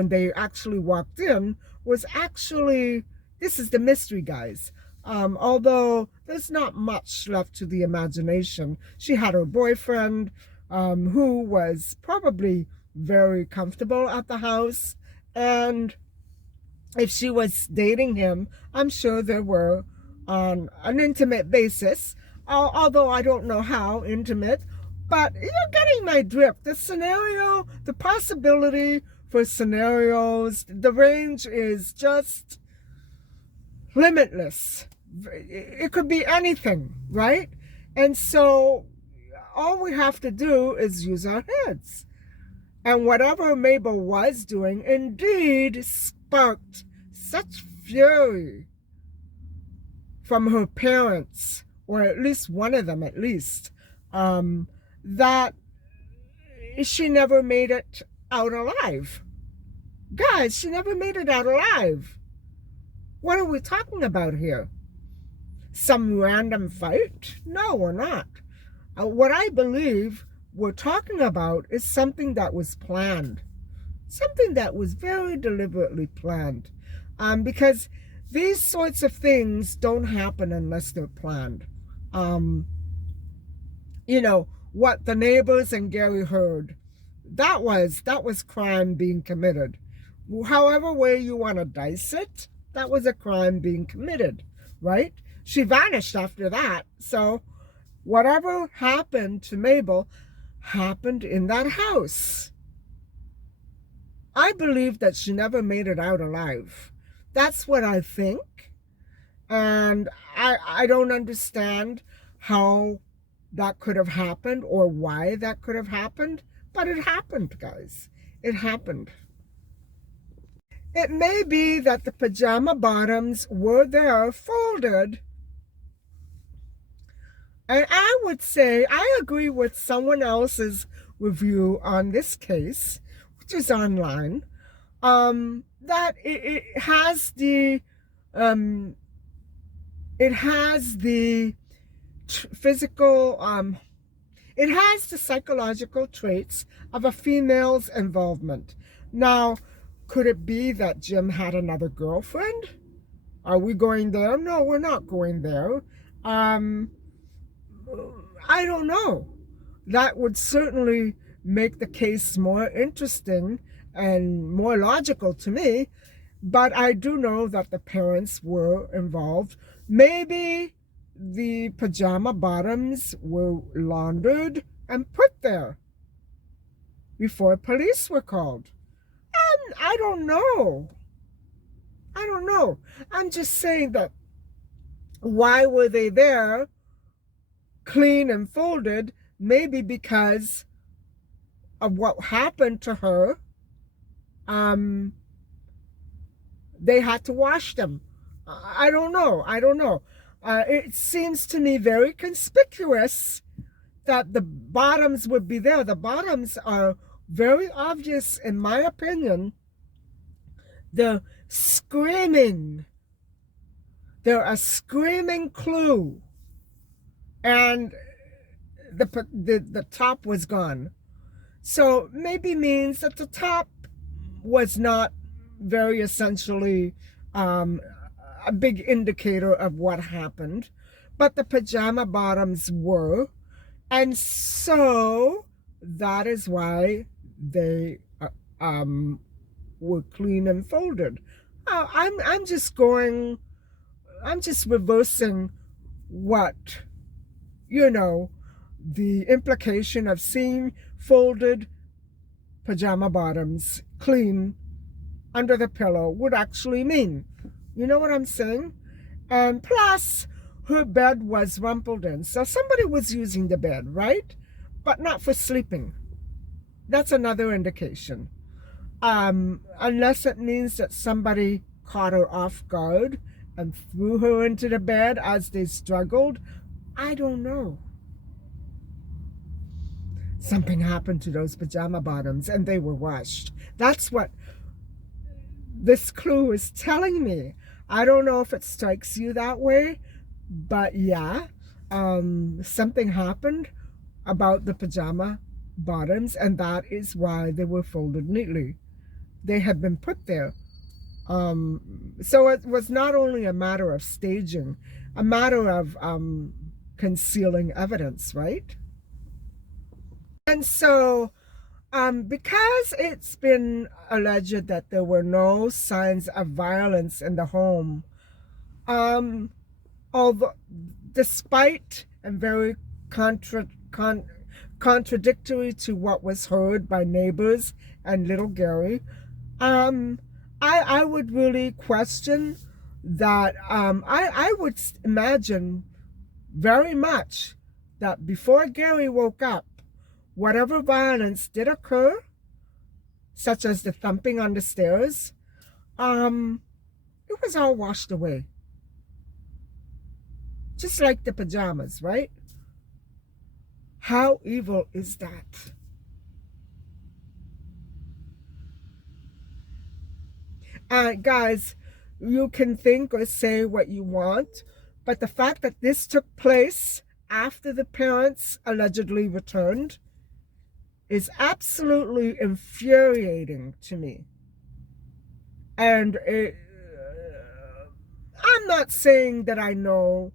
they actually walked in was actually, this is the mystery, guys. Although there's not much left to the imagination. She had her boyfriend, who was probably very comfortable at the house, and if she was dating him, I'm sure they were on an intimate basis, although I don't know how intimate, but you're getting my drift. The scenario, the possibility for scenarios, the range is just limitless. It could be anything, right? And so all we have to do is use our heads. And whatever Mabel was doing indeed sparked such fury from her parents, or at least one of them at least, that she never made it out alive. Guys, she never made it out alive. What are we talking about here? Some random fight? No, we're not. What I believe we're talking about is something that was planned. Something that was very deliberately planned. Because these sorts of things don't happen unless they're planned. You know, what the neighbors and Gary heard, that was crime being committed. However way you want to dice it, that was a crime being committed, right? She vanished after that. So whatever happened to Mabel happened in that house. I believe that she never made it out alive. That's what I think. And I don't understand how that could have happened or why that could have happened. But it happened, guys. It happened. It may be that the pajama bottoms were there folded. And I would say, I agree with someone else's review on this case, which is online, that it has the physical, it has the psychological traits of a female's involvement. Now, could it be that Jim had another girlfriend? Are we going there? No, we're not going there. I don't know. That would certainly make the case more interesting and more logical to me. But I do know that the parents were involved. Maybe the pajama bottoms were laundered and put there before police were called. And I don't know. I don't know. I'm just saying that why were they there clean and folded? Maybe because of what happened to her. They had to wash them. I don't know. I don't know. It seems to me very conspicuous that the bottoms would be there. The bottoms are very obvious, in my opinion. They're screaming. They're a screaming clue. And the top was gone. So maybe means that the top was not very essentially a big indicator of what happened, but the pajama bottoms were, and so that is why they were clean and folded. I'm just reversing what, you know, the implication of seeing folded pajama bottoms clean under the pillow would actually mean. You know what I'm saying? And plus, her bed was rumpled in. So somebody was using the bed, right? But not for sleeping. That's another indication. Unless it means that somebody caught her off guard and threw her into the bed as they struggled. I don't know. Something happened to those pajama bottoms and they were washed. That's what this clue is telling me. I don't know if it strikes you that way, but yeah, something happened about the pajama bottoms, and that is why they were folded neatly. They had been put there. So it was not only a matter of staging, a matter of concealing evidence, right? And so because it's been alleged that there were no signs of violence in the home, although, despite and very contradictory to what was heard by neighbors and little Gary, I would really question that I would imagine very much that before Gary woke up, whatever violence did occur, such as the thumping on the stairs, it was all washed away. Just like the pajamas, right? How evil is that? Guys, you can think or say what you want, but the fact that this took place after the parents allegedly returned is absolutely infuriating to me. And I'm not saying that I know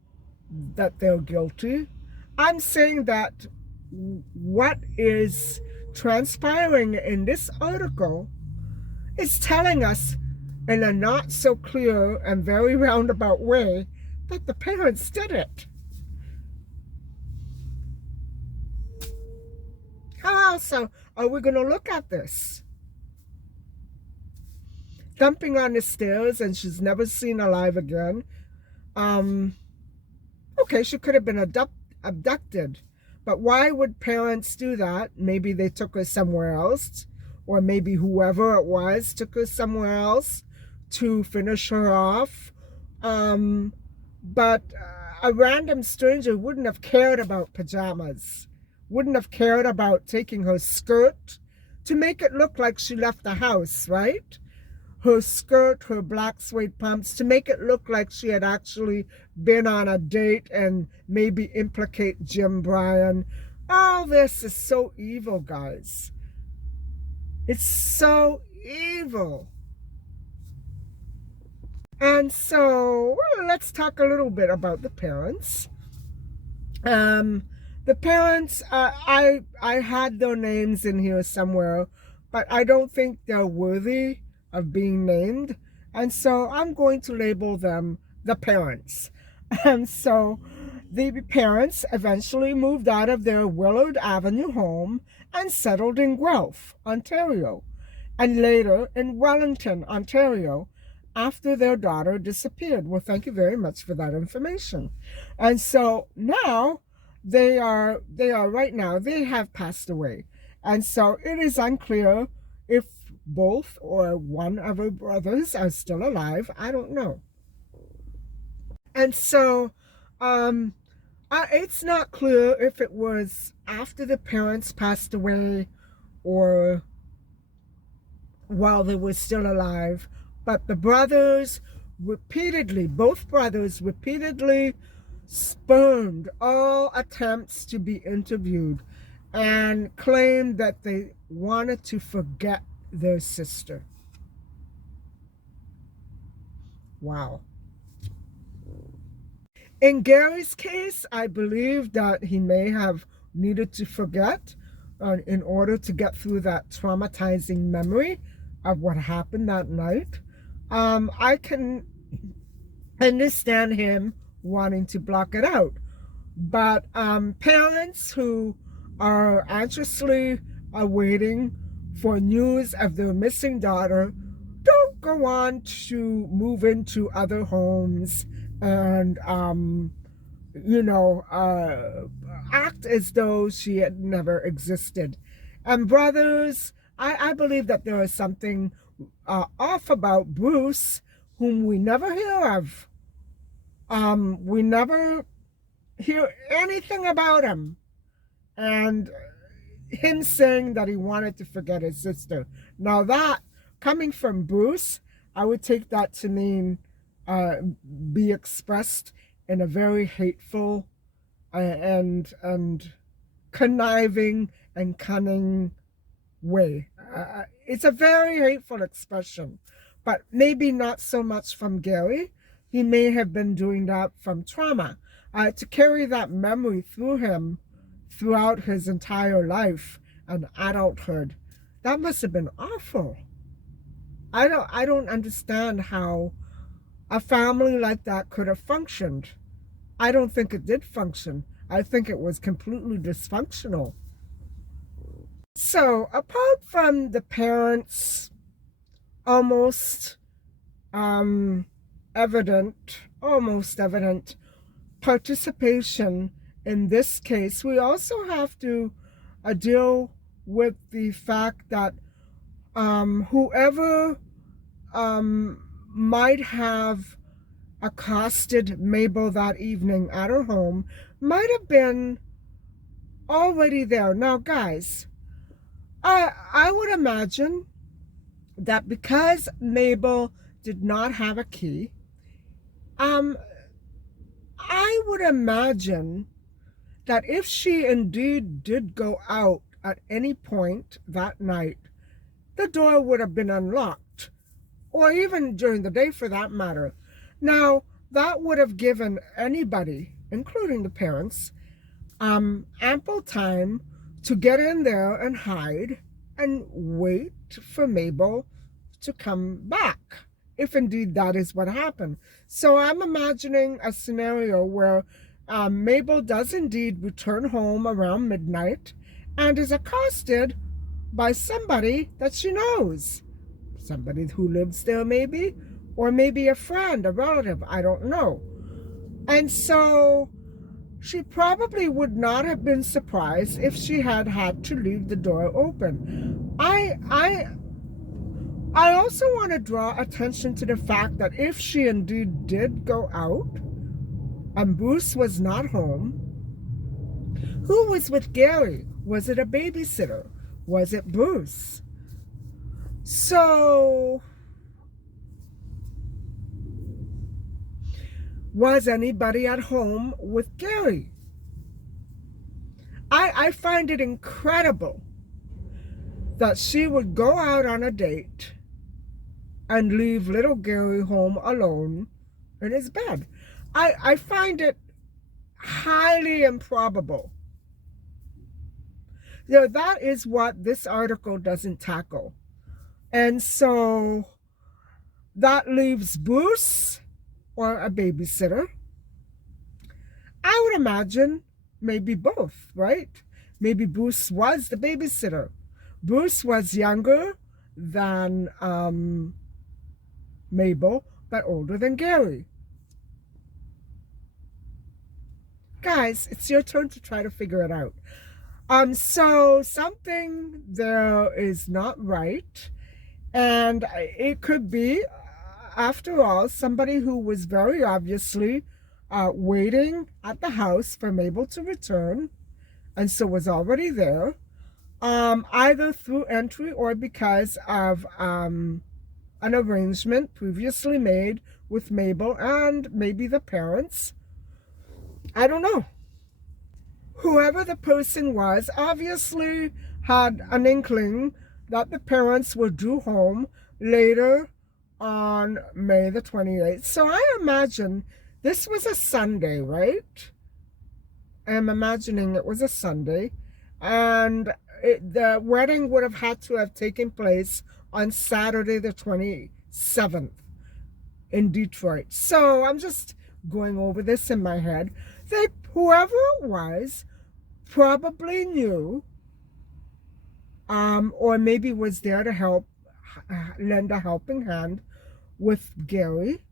that they're guilty. I'm saying that what is transpiring in this article is telling us in a not so clear and very roundabout way that the parents did it. How else are we going to look at this? Thumping on the stairs and she's never seen alive again. Okay, she could have been abducted. But why would parents do that? Maybe they took her somewhere else, or maybe whoever it was took her somewhere else to finish her off. But a random stranger wouldn't have cared about pajamas, wouldn't have cared about taking her skirt to make it look like she left the house, right? Her skirt, her black suede pumps, to make it look like she had actually been on a date and maybe implicate Jim Bryan. All this is so evil, guys. It's so evil. And so, well, let's talk a little bit about the parents. The parents, I had their names in here somewhere, but I don't think they're worthy of being named, and so I'm going to label them the parents. And so the parents eventually moved out of their Willard Avenue home and settled in Guelph, Ontario, and later in Wellington, Ontario, after their daughter disappeared. Well, thank you very much for that information. And so now they have passed away, and so it is unclear if both or one of her brothers are still alive. I don't know. And so it's not clear if it was after the parents passed away or while they were still alive, but the brothers both brothers repeatedly spurned all attempts to be interviewed and claimed that they wanted to forget their sister. Wow. In Gary's case, I believe that he may have needed to forget in order to get through that traumatizing memory of what happened that night. I can understand him wanting to block it out. But parents who are anxiously awaiting for news of their missing daughter don't go on to move into other homes and, act as though she had never existed. And brothers, I believe that there is something off about Bruce, whom we never hear of. We never hear anything about him. And him saying that he wanted to forget his sister. Now that, coming from Bruce, I would take that to mean be expressed in a very hateful and conniving and cunning way. It's a very hateful expression, but maybe not so much from Gary. He may have been doing that from trauma, to carry that memory through him throughout his entire life and adulthood. That must have been awful. I don't understand how a family like that could have functioned. I don't think it did function. I think it was completely dysfunctional. So, apart from the parents almost evident, almost evident participation in this case. We also have to deal with the fact that whoever might have accosted Mabel that evening at her home might have been already there. Now, guys, I would imagine that because Mabel did not have a key, I would imagine that if she indeed did go out at any point that night, the door would have been unlocked, or even during the day for that matter. Now, that would have given anybody, including the parents, ample time to get in there and hide and wait for Mabel to come back, if indeed that is what happened. So I'm imagining a scenario where Mabel does indeed return home around midnight and is accosted by somebody that she knows. Somebody who lives there maybe, or maybe a friend, a relative, I don't know. And so she probably would not have been surprised if she had had to leave the door open. I also want to draw attention to the fact that if she indeed did go out and Bruce was not home, who was with Gary? Was it a babysitter? Was it Bruce? So, was anybody at home with Gary? I find it incredible that she would go out on a date and leave little Gary home alone in his bed. I find it highly improbable. You know, that is what this article doesn't tackle. And so that leaves Bruce or a babysitter. I would imagine maybe both, right? Maybe Bruce was the babysitter. Bruce was younger than Mabel, but older than Gary. Guys, it's your turn to try to figure it out. So something there is not right. And it could be, after all, somebody who was very obviously waiting at the house for Mabel to return, and so was already there, either through entry or because of an arrangement previously made with Mabel and maybe the parents. I don't know. Whoever the person was obviously had an inkling that the parents were due home later on May the 28th. So I imagine this was a Sunday, right? I'm imagining it was a Sunday. And the wedding would have had to have taken place on Saturday the 27th in Detroit. So I'm just going over this in my head. Whoever it was probably knew, or maybe was there to help, lend a helping hand with Gary.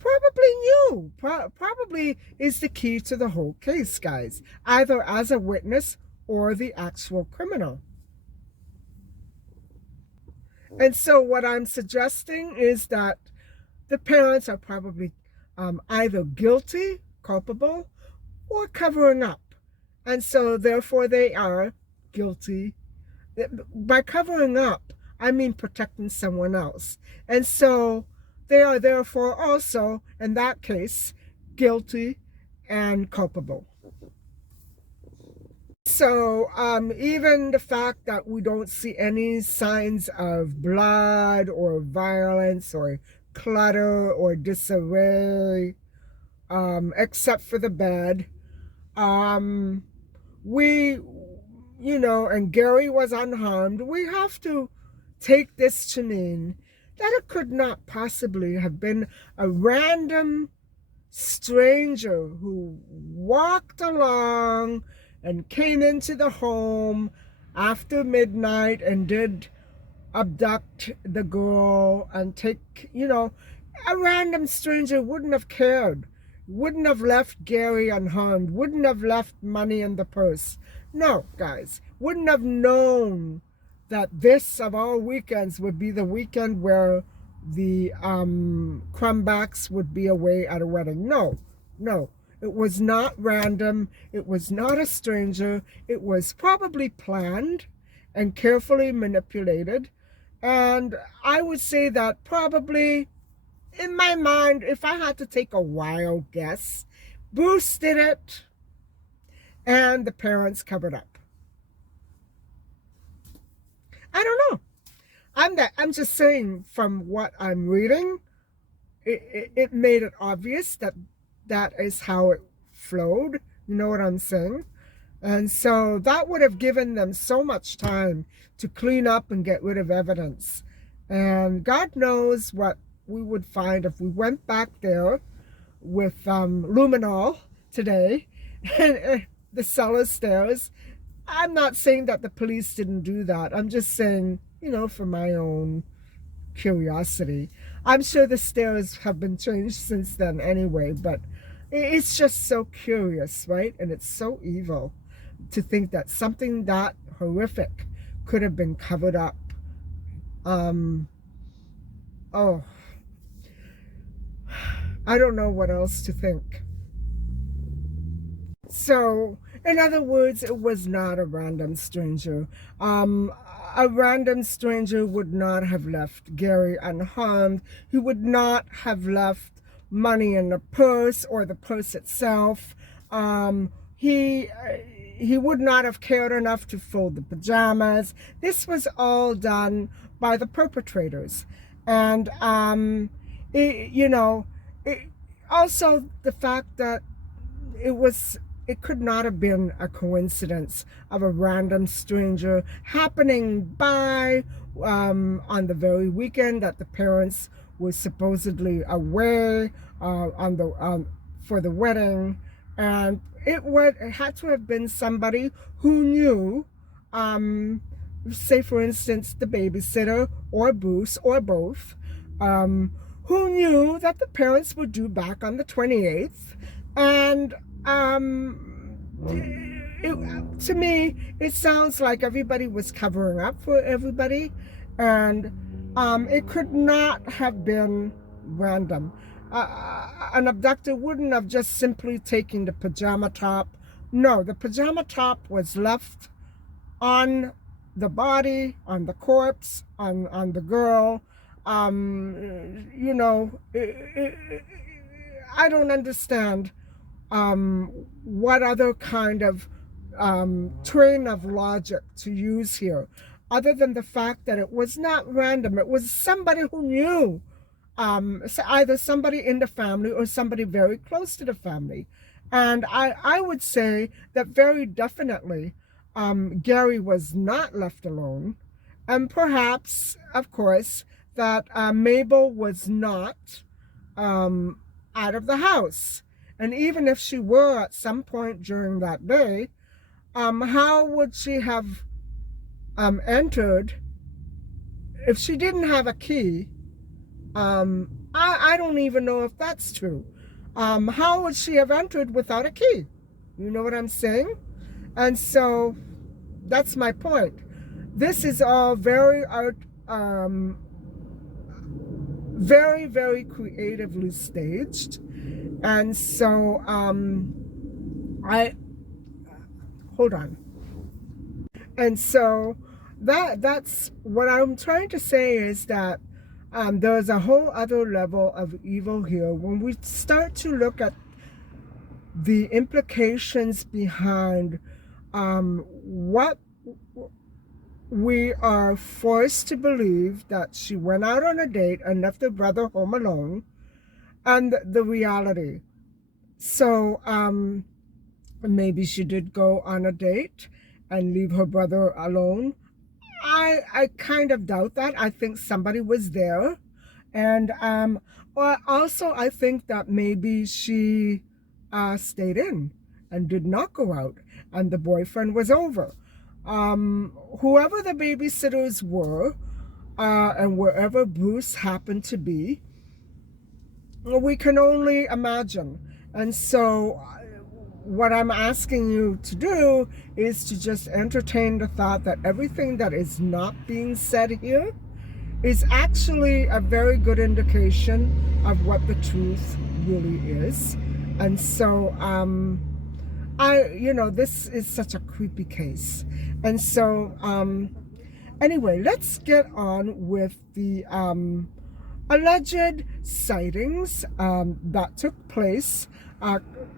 Probably knew, probably is the key to the whole case, guys, either as a witness or the actual criminal. And so what I'm suggesting is that the parents are probably either guilty, culpable, or covering up. And so therefore they are guilty. By covering up, I mean protecting someone else. And so they are therefore also, in that case, guilty and culpable. So even the fact that we don't see any signs of blood or violence or clutter or disarray, except for the bed, and Gary was unharmed, we have to take this to mean that it could not possibly have been a random stranger who walked along and came into the home after midnight and did abduct the girl and A random stranger wouldn't have cared, wouldn't have left Gary unharmed, wouldn't have left money in the purse. No, guys, wouldn't have known that this of all weekends would be the weekend where the Crumbacks would be away at a wedding. No, no. It was not random. It was not a stranger. It was probably planned and carefully manipulated. And I would say that probably, in my mind, if I had to take a wild guess, Bruce did it and the parents covered up. I don't know. I'm just saying from what I'm reading, it made it obvious that that is how it flowed. You know what I'm saying? And so that would have given them so much time to clean up and get rid of evidence. And God knows what we would find if we went back there with luminol today and the cellar stairs. I'm not saying that the police didn't do that. I'm just saying, you know, for my own curiosity. I'm sure the stairs have been changed since then anyway, but it's just so curious, right? And it's so evil to think that something that horrific could have been covered up. Oh, I don't know what else to think. So, in other words, it was not a random stranger. A random stranger would not have left Gary unharmed. He would not have left money in the purse or the purse itself. He would not have cared enough to fold the pajamas. This was all done by the perpetrators. And, also the fact that it could not have been a coincidence of a random stranger happening by on the very weekend that the parents were supposedly away for the wedding. And it had to have been somebody who knew, say for instance, the babysitter or Bruce or both, who knew that the parents were due back on the 28th. And to me, it sounds like everybody was covering up for everybody, and it could not have been random. An abductor wouldn't have just simply taken the pajama top. No, the pajama top was left on the body, on the corpse, on the girl. I don't understand what other kind of train of logic to use here, other than the fact that it was not random. It was somebody who knew, either somebody in the family or somebody very close to the family. And I would say that very definitely Gary was not left alone. And perhaps, of course, that Mabel was not out of the house. And even if she were at some point during that day, how would she have entered if she didn't have a key? I don't even know if that's true. How would she have entered without a key? You know what I'm saying? And so that's my point. This is all very very, very creatively staged. And so hold on. And so that's what I'm trying to say, is that there's a whole other level of evil here when we start to look at the implications behind what we are forced to believe, that she went out on a date and left her brother home alone, and the reality. So maybe she did go on a date and leave her brother alone. I kind of doubt that. I think somebody was there. And also I think that maybe she stayed in and did not go out, and the boyfriend was over. Whoever the babysitters were, and wherever Bruce happened to be, we can only imagine. And so what I'm asking you to do is to just entertain the thought that everything that is not being said here is actually a very good indication of what the truth really is. And so this is such a creepy case. And so anyway, let's get on with the alleged sightings that took place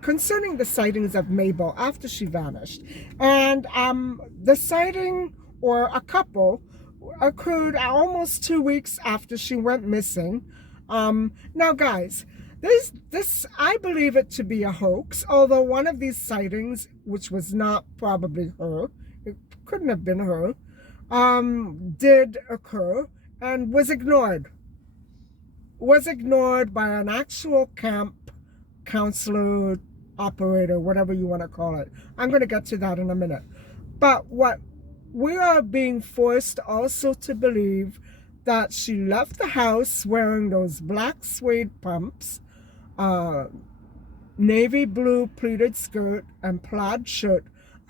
concerning the sightings of Mabel after she vanished. And the sighting, or a couple, occurred almost 2 weeks after she went missing. Now guys, this I believe it to be a hoax, although one of these sightings, which was not probably her, it couldn't have been her, did occur and was ignored by an actual camp counselor, operator, whatever you want to call it. I'm going to get to that in a minute. But what we are being forced also to believe, that she left the house wearing those black suede pumps, navy blue pleated skirt, and plaid shirt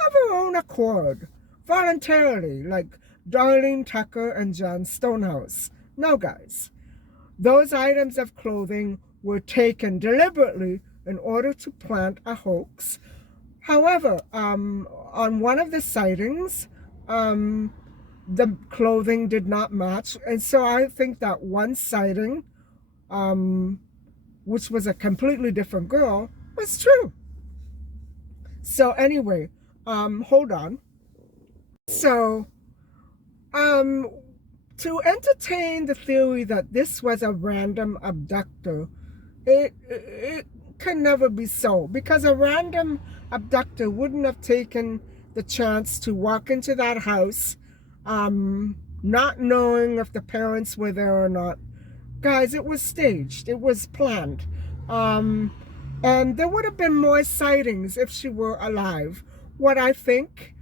of her own accord, voluntarily, like Darlene Tucker and John Stonehouse. No, guys. Those items of clothing were taken deliberately in order to plant a hoax. However, on one of the sightings, the clothing did not match. And so I think that one sighting, which was a completely different girl, was true. So anyway, hold on. So, to entertain the theory that this was a random abductor, it can never be so, because a random abductor wouldn't have taken the chance to walk into that house, not knowing if the parents were there or not. Guys, it was staged. It was planned. And there would have been more sightings if she were alive. What I think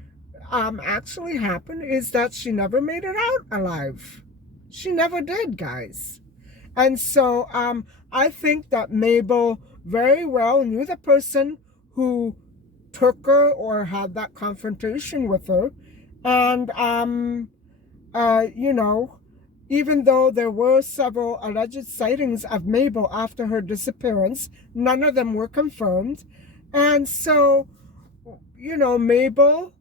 actually happened is that she never made it out alive. She never did, guys. And so I think that Mabel very well knew the person who took her or had that confrontation with her. And, even though there were several alleged sightings of Mabel after her disappearance, none of them were confirmed. And so, Mabel,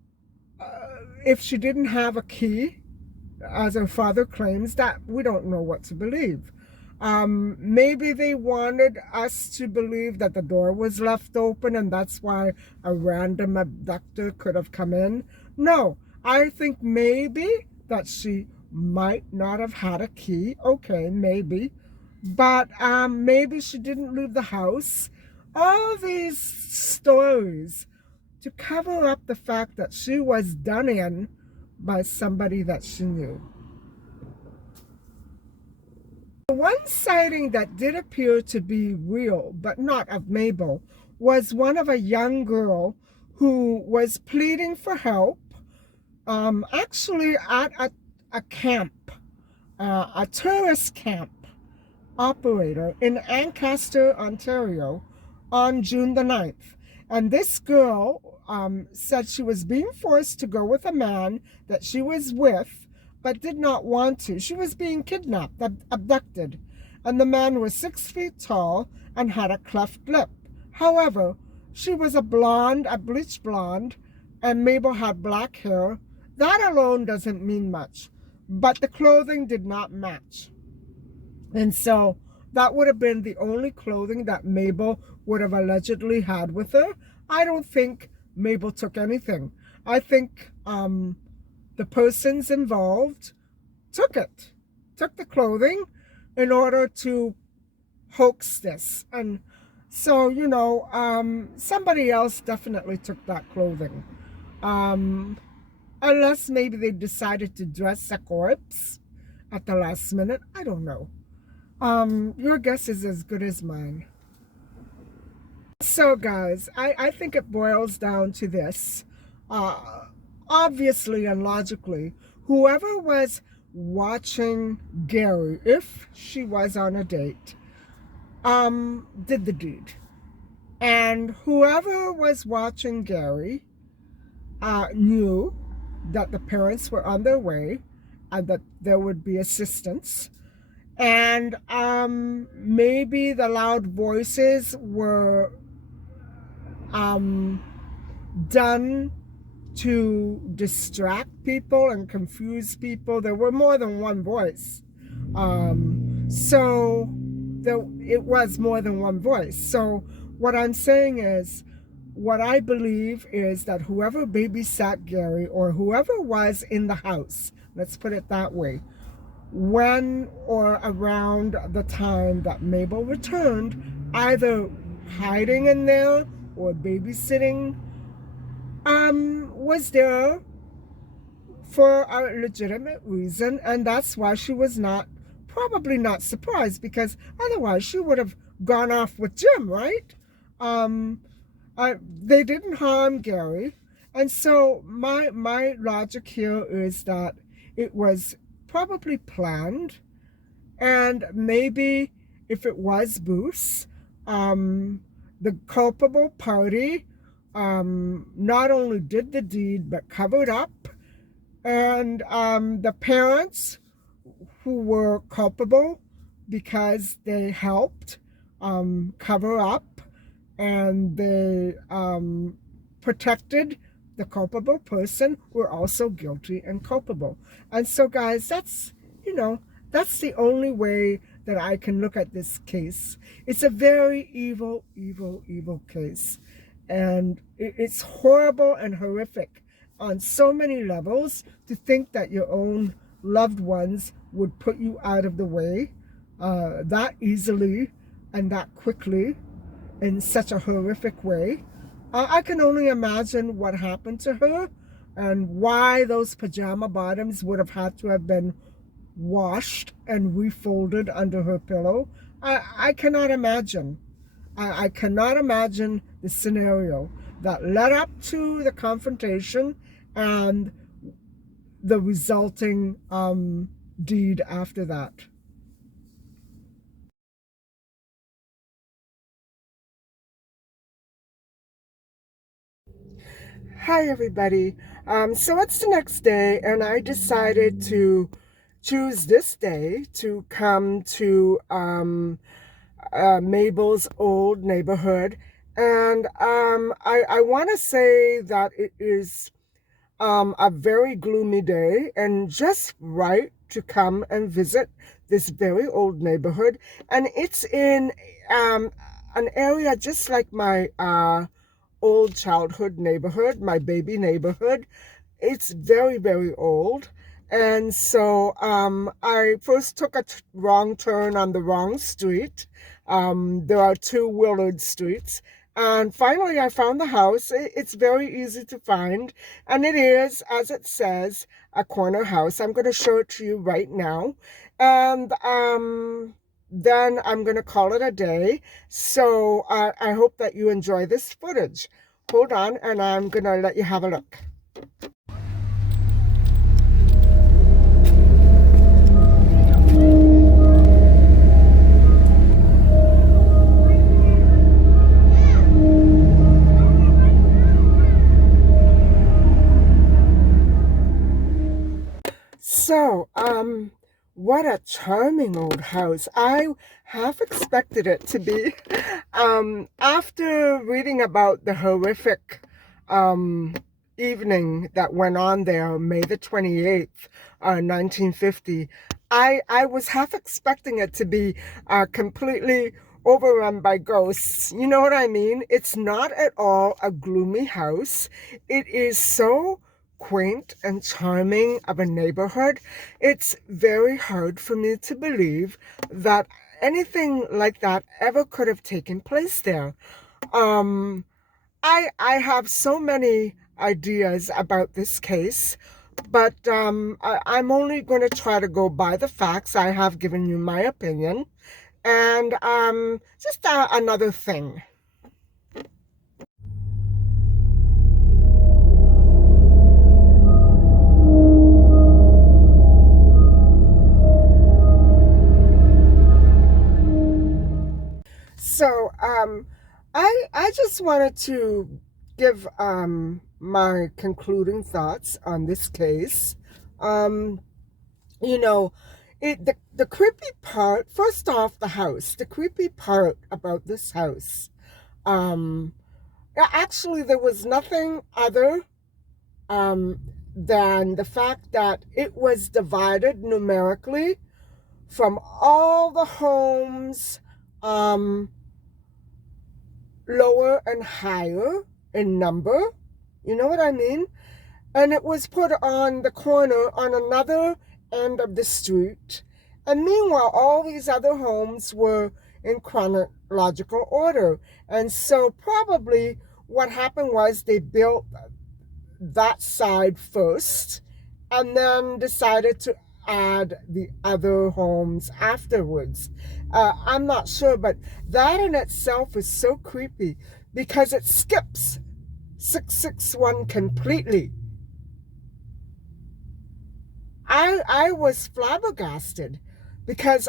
if she didn't have a key, as her father claims, that we don't know what to believe. Maybe they wanted us to believe that the door was left open and that's why a random abductor could have come in. No, I think maybe that she might not have had a key. Okay, maybe. But maybe she didn't leave the house. All these stories to cover up the fact that she was done in by somebody that she knew. One sighting that did appear to be real, but not of Mabel, was one of a young girl who was pleading for help, actually at a camp, a tourist camp operator in Ancaster, Ontario, on June the 9th. And this girl said she was being forced to go with a man that she was with, but did not want to. She was being kidnapped, abducted. And the man was 6 feet tall and had a cleft lip. However, she was a bleached blonde, and Mabel had black hair. That alone doesn't mean much. But the clothing did not match. And so that would have been the only clothing that Mabel would have allegedly had with her. I don't think Mabel took anything. I think the persons involved took the clothing in order to hoax this. And so, somebody else definitely took that clothing. Unless maybe they decided to dress a corpse at the last minute. I don't know. Your guess is as good as mine. So guys, I think it boils down to this. Obviously and logically, whoever was watching Gary, if she was on a date, did the deed. And whoever was watching Gary knew that the parents were on their way and that there would be assistance. And maybe the loud voices were done to distract people and confuse people. There were more than one voice. So it was more than one voice. So what I'm saying is, what I believe is that whoever babysat Gary or whoever was in the house, let's put it that way, when or around the time that Mabel returned, either hiding in there or babysitting, was there for a legitimate reason, and that's why she was probably not surprised, because otherwise she would have gone off with Jim, right? They didn't harm Gary, and so my logic here is that it was probably planned, and maybe if it was Bruce, the culpable party not only did the deed but covered up, and the parents who were culpable because they helped cover up and they protected the culpable person were also guilty and culpable. And so, guys, that's the only way that I can look at this case. It's a very evil, evil, evil case. And it's horrible and horrific on so many levels to think that your own loved ones would put you out of the way that easily and that quickly in such a horrific way. I can only imagine what happened to her and why those pajama bottoms would have had to have been washed and refolded under her pillow. I cannot imagine. I cannot imagine the scenario that led up to the confrontation and the resulting deed after that. Hi, everybody. So it's the next day, and I decided to choose this day to come to Mabel's old neighborhood. And I want to say that it is a very gloomy day and just right to come and visit this very old neighborhood. And it's in an area just like my old childhood neighborhood, my baby neighborhood. It's very, very old. And so I first took a wrong turn on the wrong street. There are two Willard streets. And finally, I found the house. It's very easy to find. And it is, as it says, a corner house. I'm going to show it to you right now. And then I'm going to call it a day. So I hope that you enjoy this footage. Hold on, and I'm going to let you have a look. So, what a charming old house. I half expected it to be. After reading about the horrific evening that went on there, May the 28th, 1950, I was half expecting it to be completely overrun by ghosts. You know what I mean? It's not at all a gloomy house. It is so quaint and charming of a neighborhood. It's very hard for me to believe that anything like that ever could have taken place there. I have so many ideas about this case, but I'm only going to try to go by the facts. I have given you my opinion. And just another thing. I just wanted to give my concluding thoughts on this case. Um, you know, the creepy part, first off, the house, the creepy part about this house, um, actually, there was nothing other um, than the fact that it was divided numerically from all the homes, um, lower and higher in number. You know what I mean? And it was put on the corner on another end of the street. And meanwhile, all these other homes were in chronological order. And so probably what happened was they built that side first and then decided to add the other homes afterwards. I'm not sure, but that in itself is so creepy because it skips 661 completely. I was flabbergasted because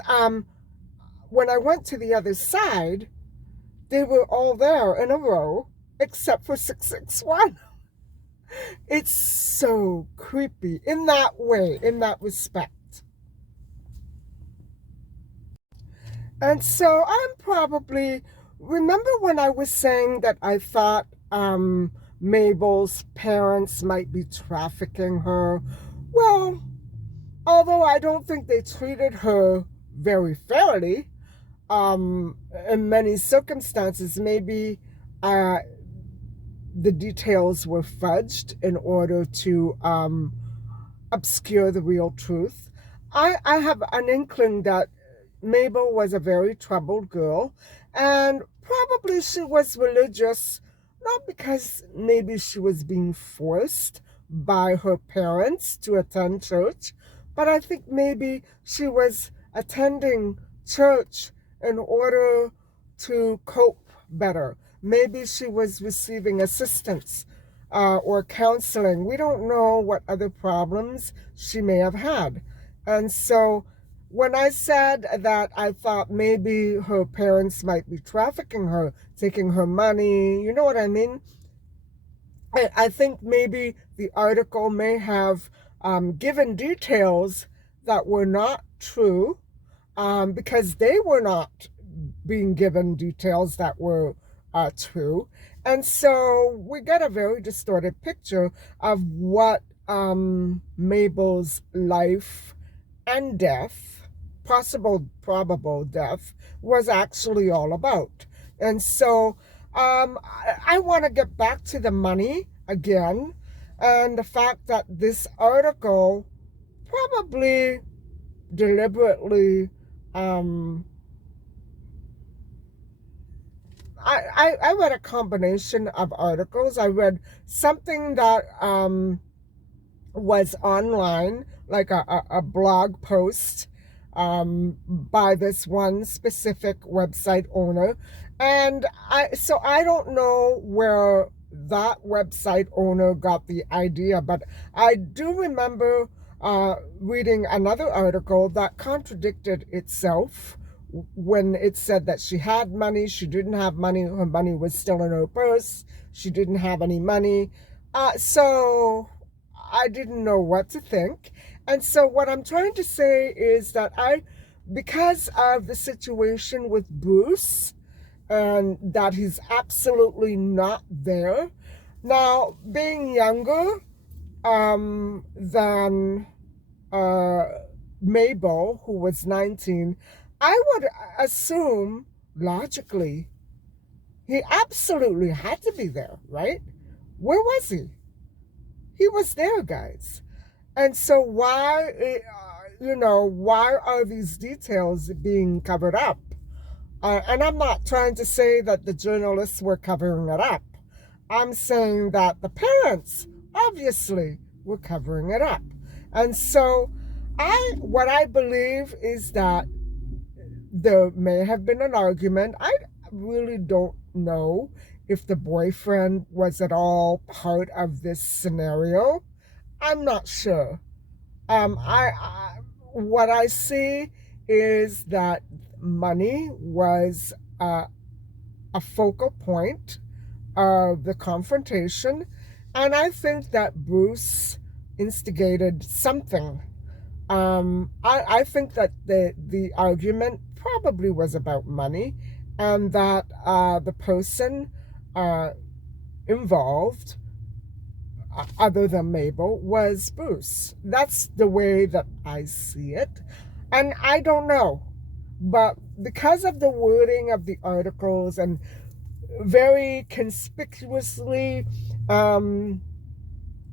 when I went to the other side, they were all there in a row except for 661. It's so creepy in that way, in that respect. And so I'm probably, remember when I was saying that I thought Mabel's parents might be trafficking her? Well, although I don't think they treated her very fairly, in many circumstances, maybe the details were fudged in order to obscure the real truth. I have an inkling that Mabel was a very troubled girl, and probably she was religious, not because maybe she was being forced by her parents to attend church, but I think maybe she was attending church in order to cope better. Maybe she was receiving assistance or counseling. We don't know what other problems she may have had. And so when I said that I thought maybe her parents might be trafficking her, taking her money, you know what I mean? I think maybe the article may have given details that were not true because they were not being given details that were true. And so we get a very distorted picture of what Mabel's life and death, possible, probable death, was actually all about. And so I want to get back to the money again and the fact that this article probably deliberately I read a combination of articles. I read something that was online, like a blog post by this one specific website owner. And I don't know where that website owner got the idea, but I do remember reading another article that contradicted itself when it said that she had money, she didn't have money, her money was still in her purse, she didn't have any money. So I didn't know what to think. And so what I'm trying to say is that because of the situation with Bruce, and that he's absolutely not there. Now, being younger than Mabel, who was 19, I would assume, logically, he absolutely had to be there, right? Where was he? He was there, guys. And so why are these details being covered up? And I'm not trying to say that the journalists were covering it up. I'm saying that the parents, obviously, were covering it up. And so what I believe is that there may have been an argument. I really don't know if the boyfriend was at all part of this scenario. I'm not sure. What I see is that money was a focal point of the confrontation, and I think that Bruce instigated something. I think that the argument probably was about money, and that the person involved, other than Mabel, was Bruce. That's the way that I see it. And I don't know. But because of the wording of the articles and very conspicuously,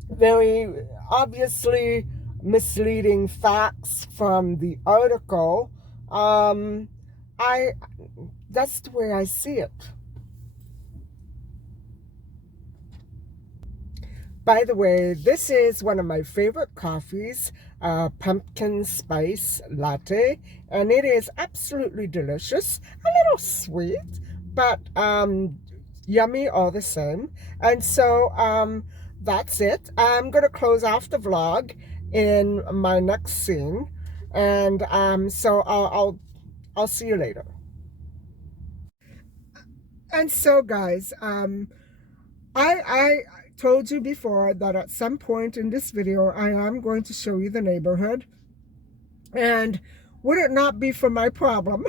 very obviously misleading facts from the article, I that's the way I see it. By the way, this is one of my favorite coffees, pumpkin spice latte, and it is absolutely delicious. A little sweet, but yummy all the same. And so that's it. I'm going to close off the vlog in my next scene, and so I'll see you later. And so, guys, I told you before that at some point in this video, I am going to show you the neighborhood. And would it not be for my problem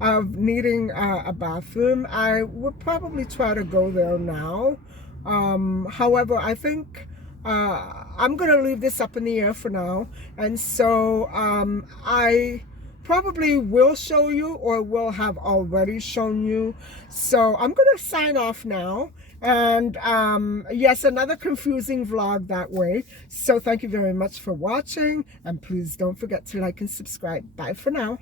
of needing a bathroom, I would probably try to go there now. However, I think I'm going to leave this up in the air for now. And so I probably will show you, or will have already shown you. So I'm going to sign off now. And yes, another confusing vlog that way. So thank you very much for watching. And please don't forget to like and subscribe. Bye for now.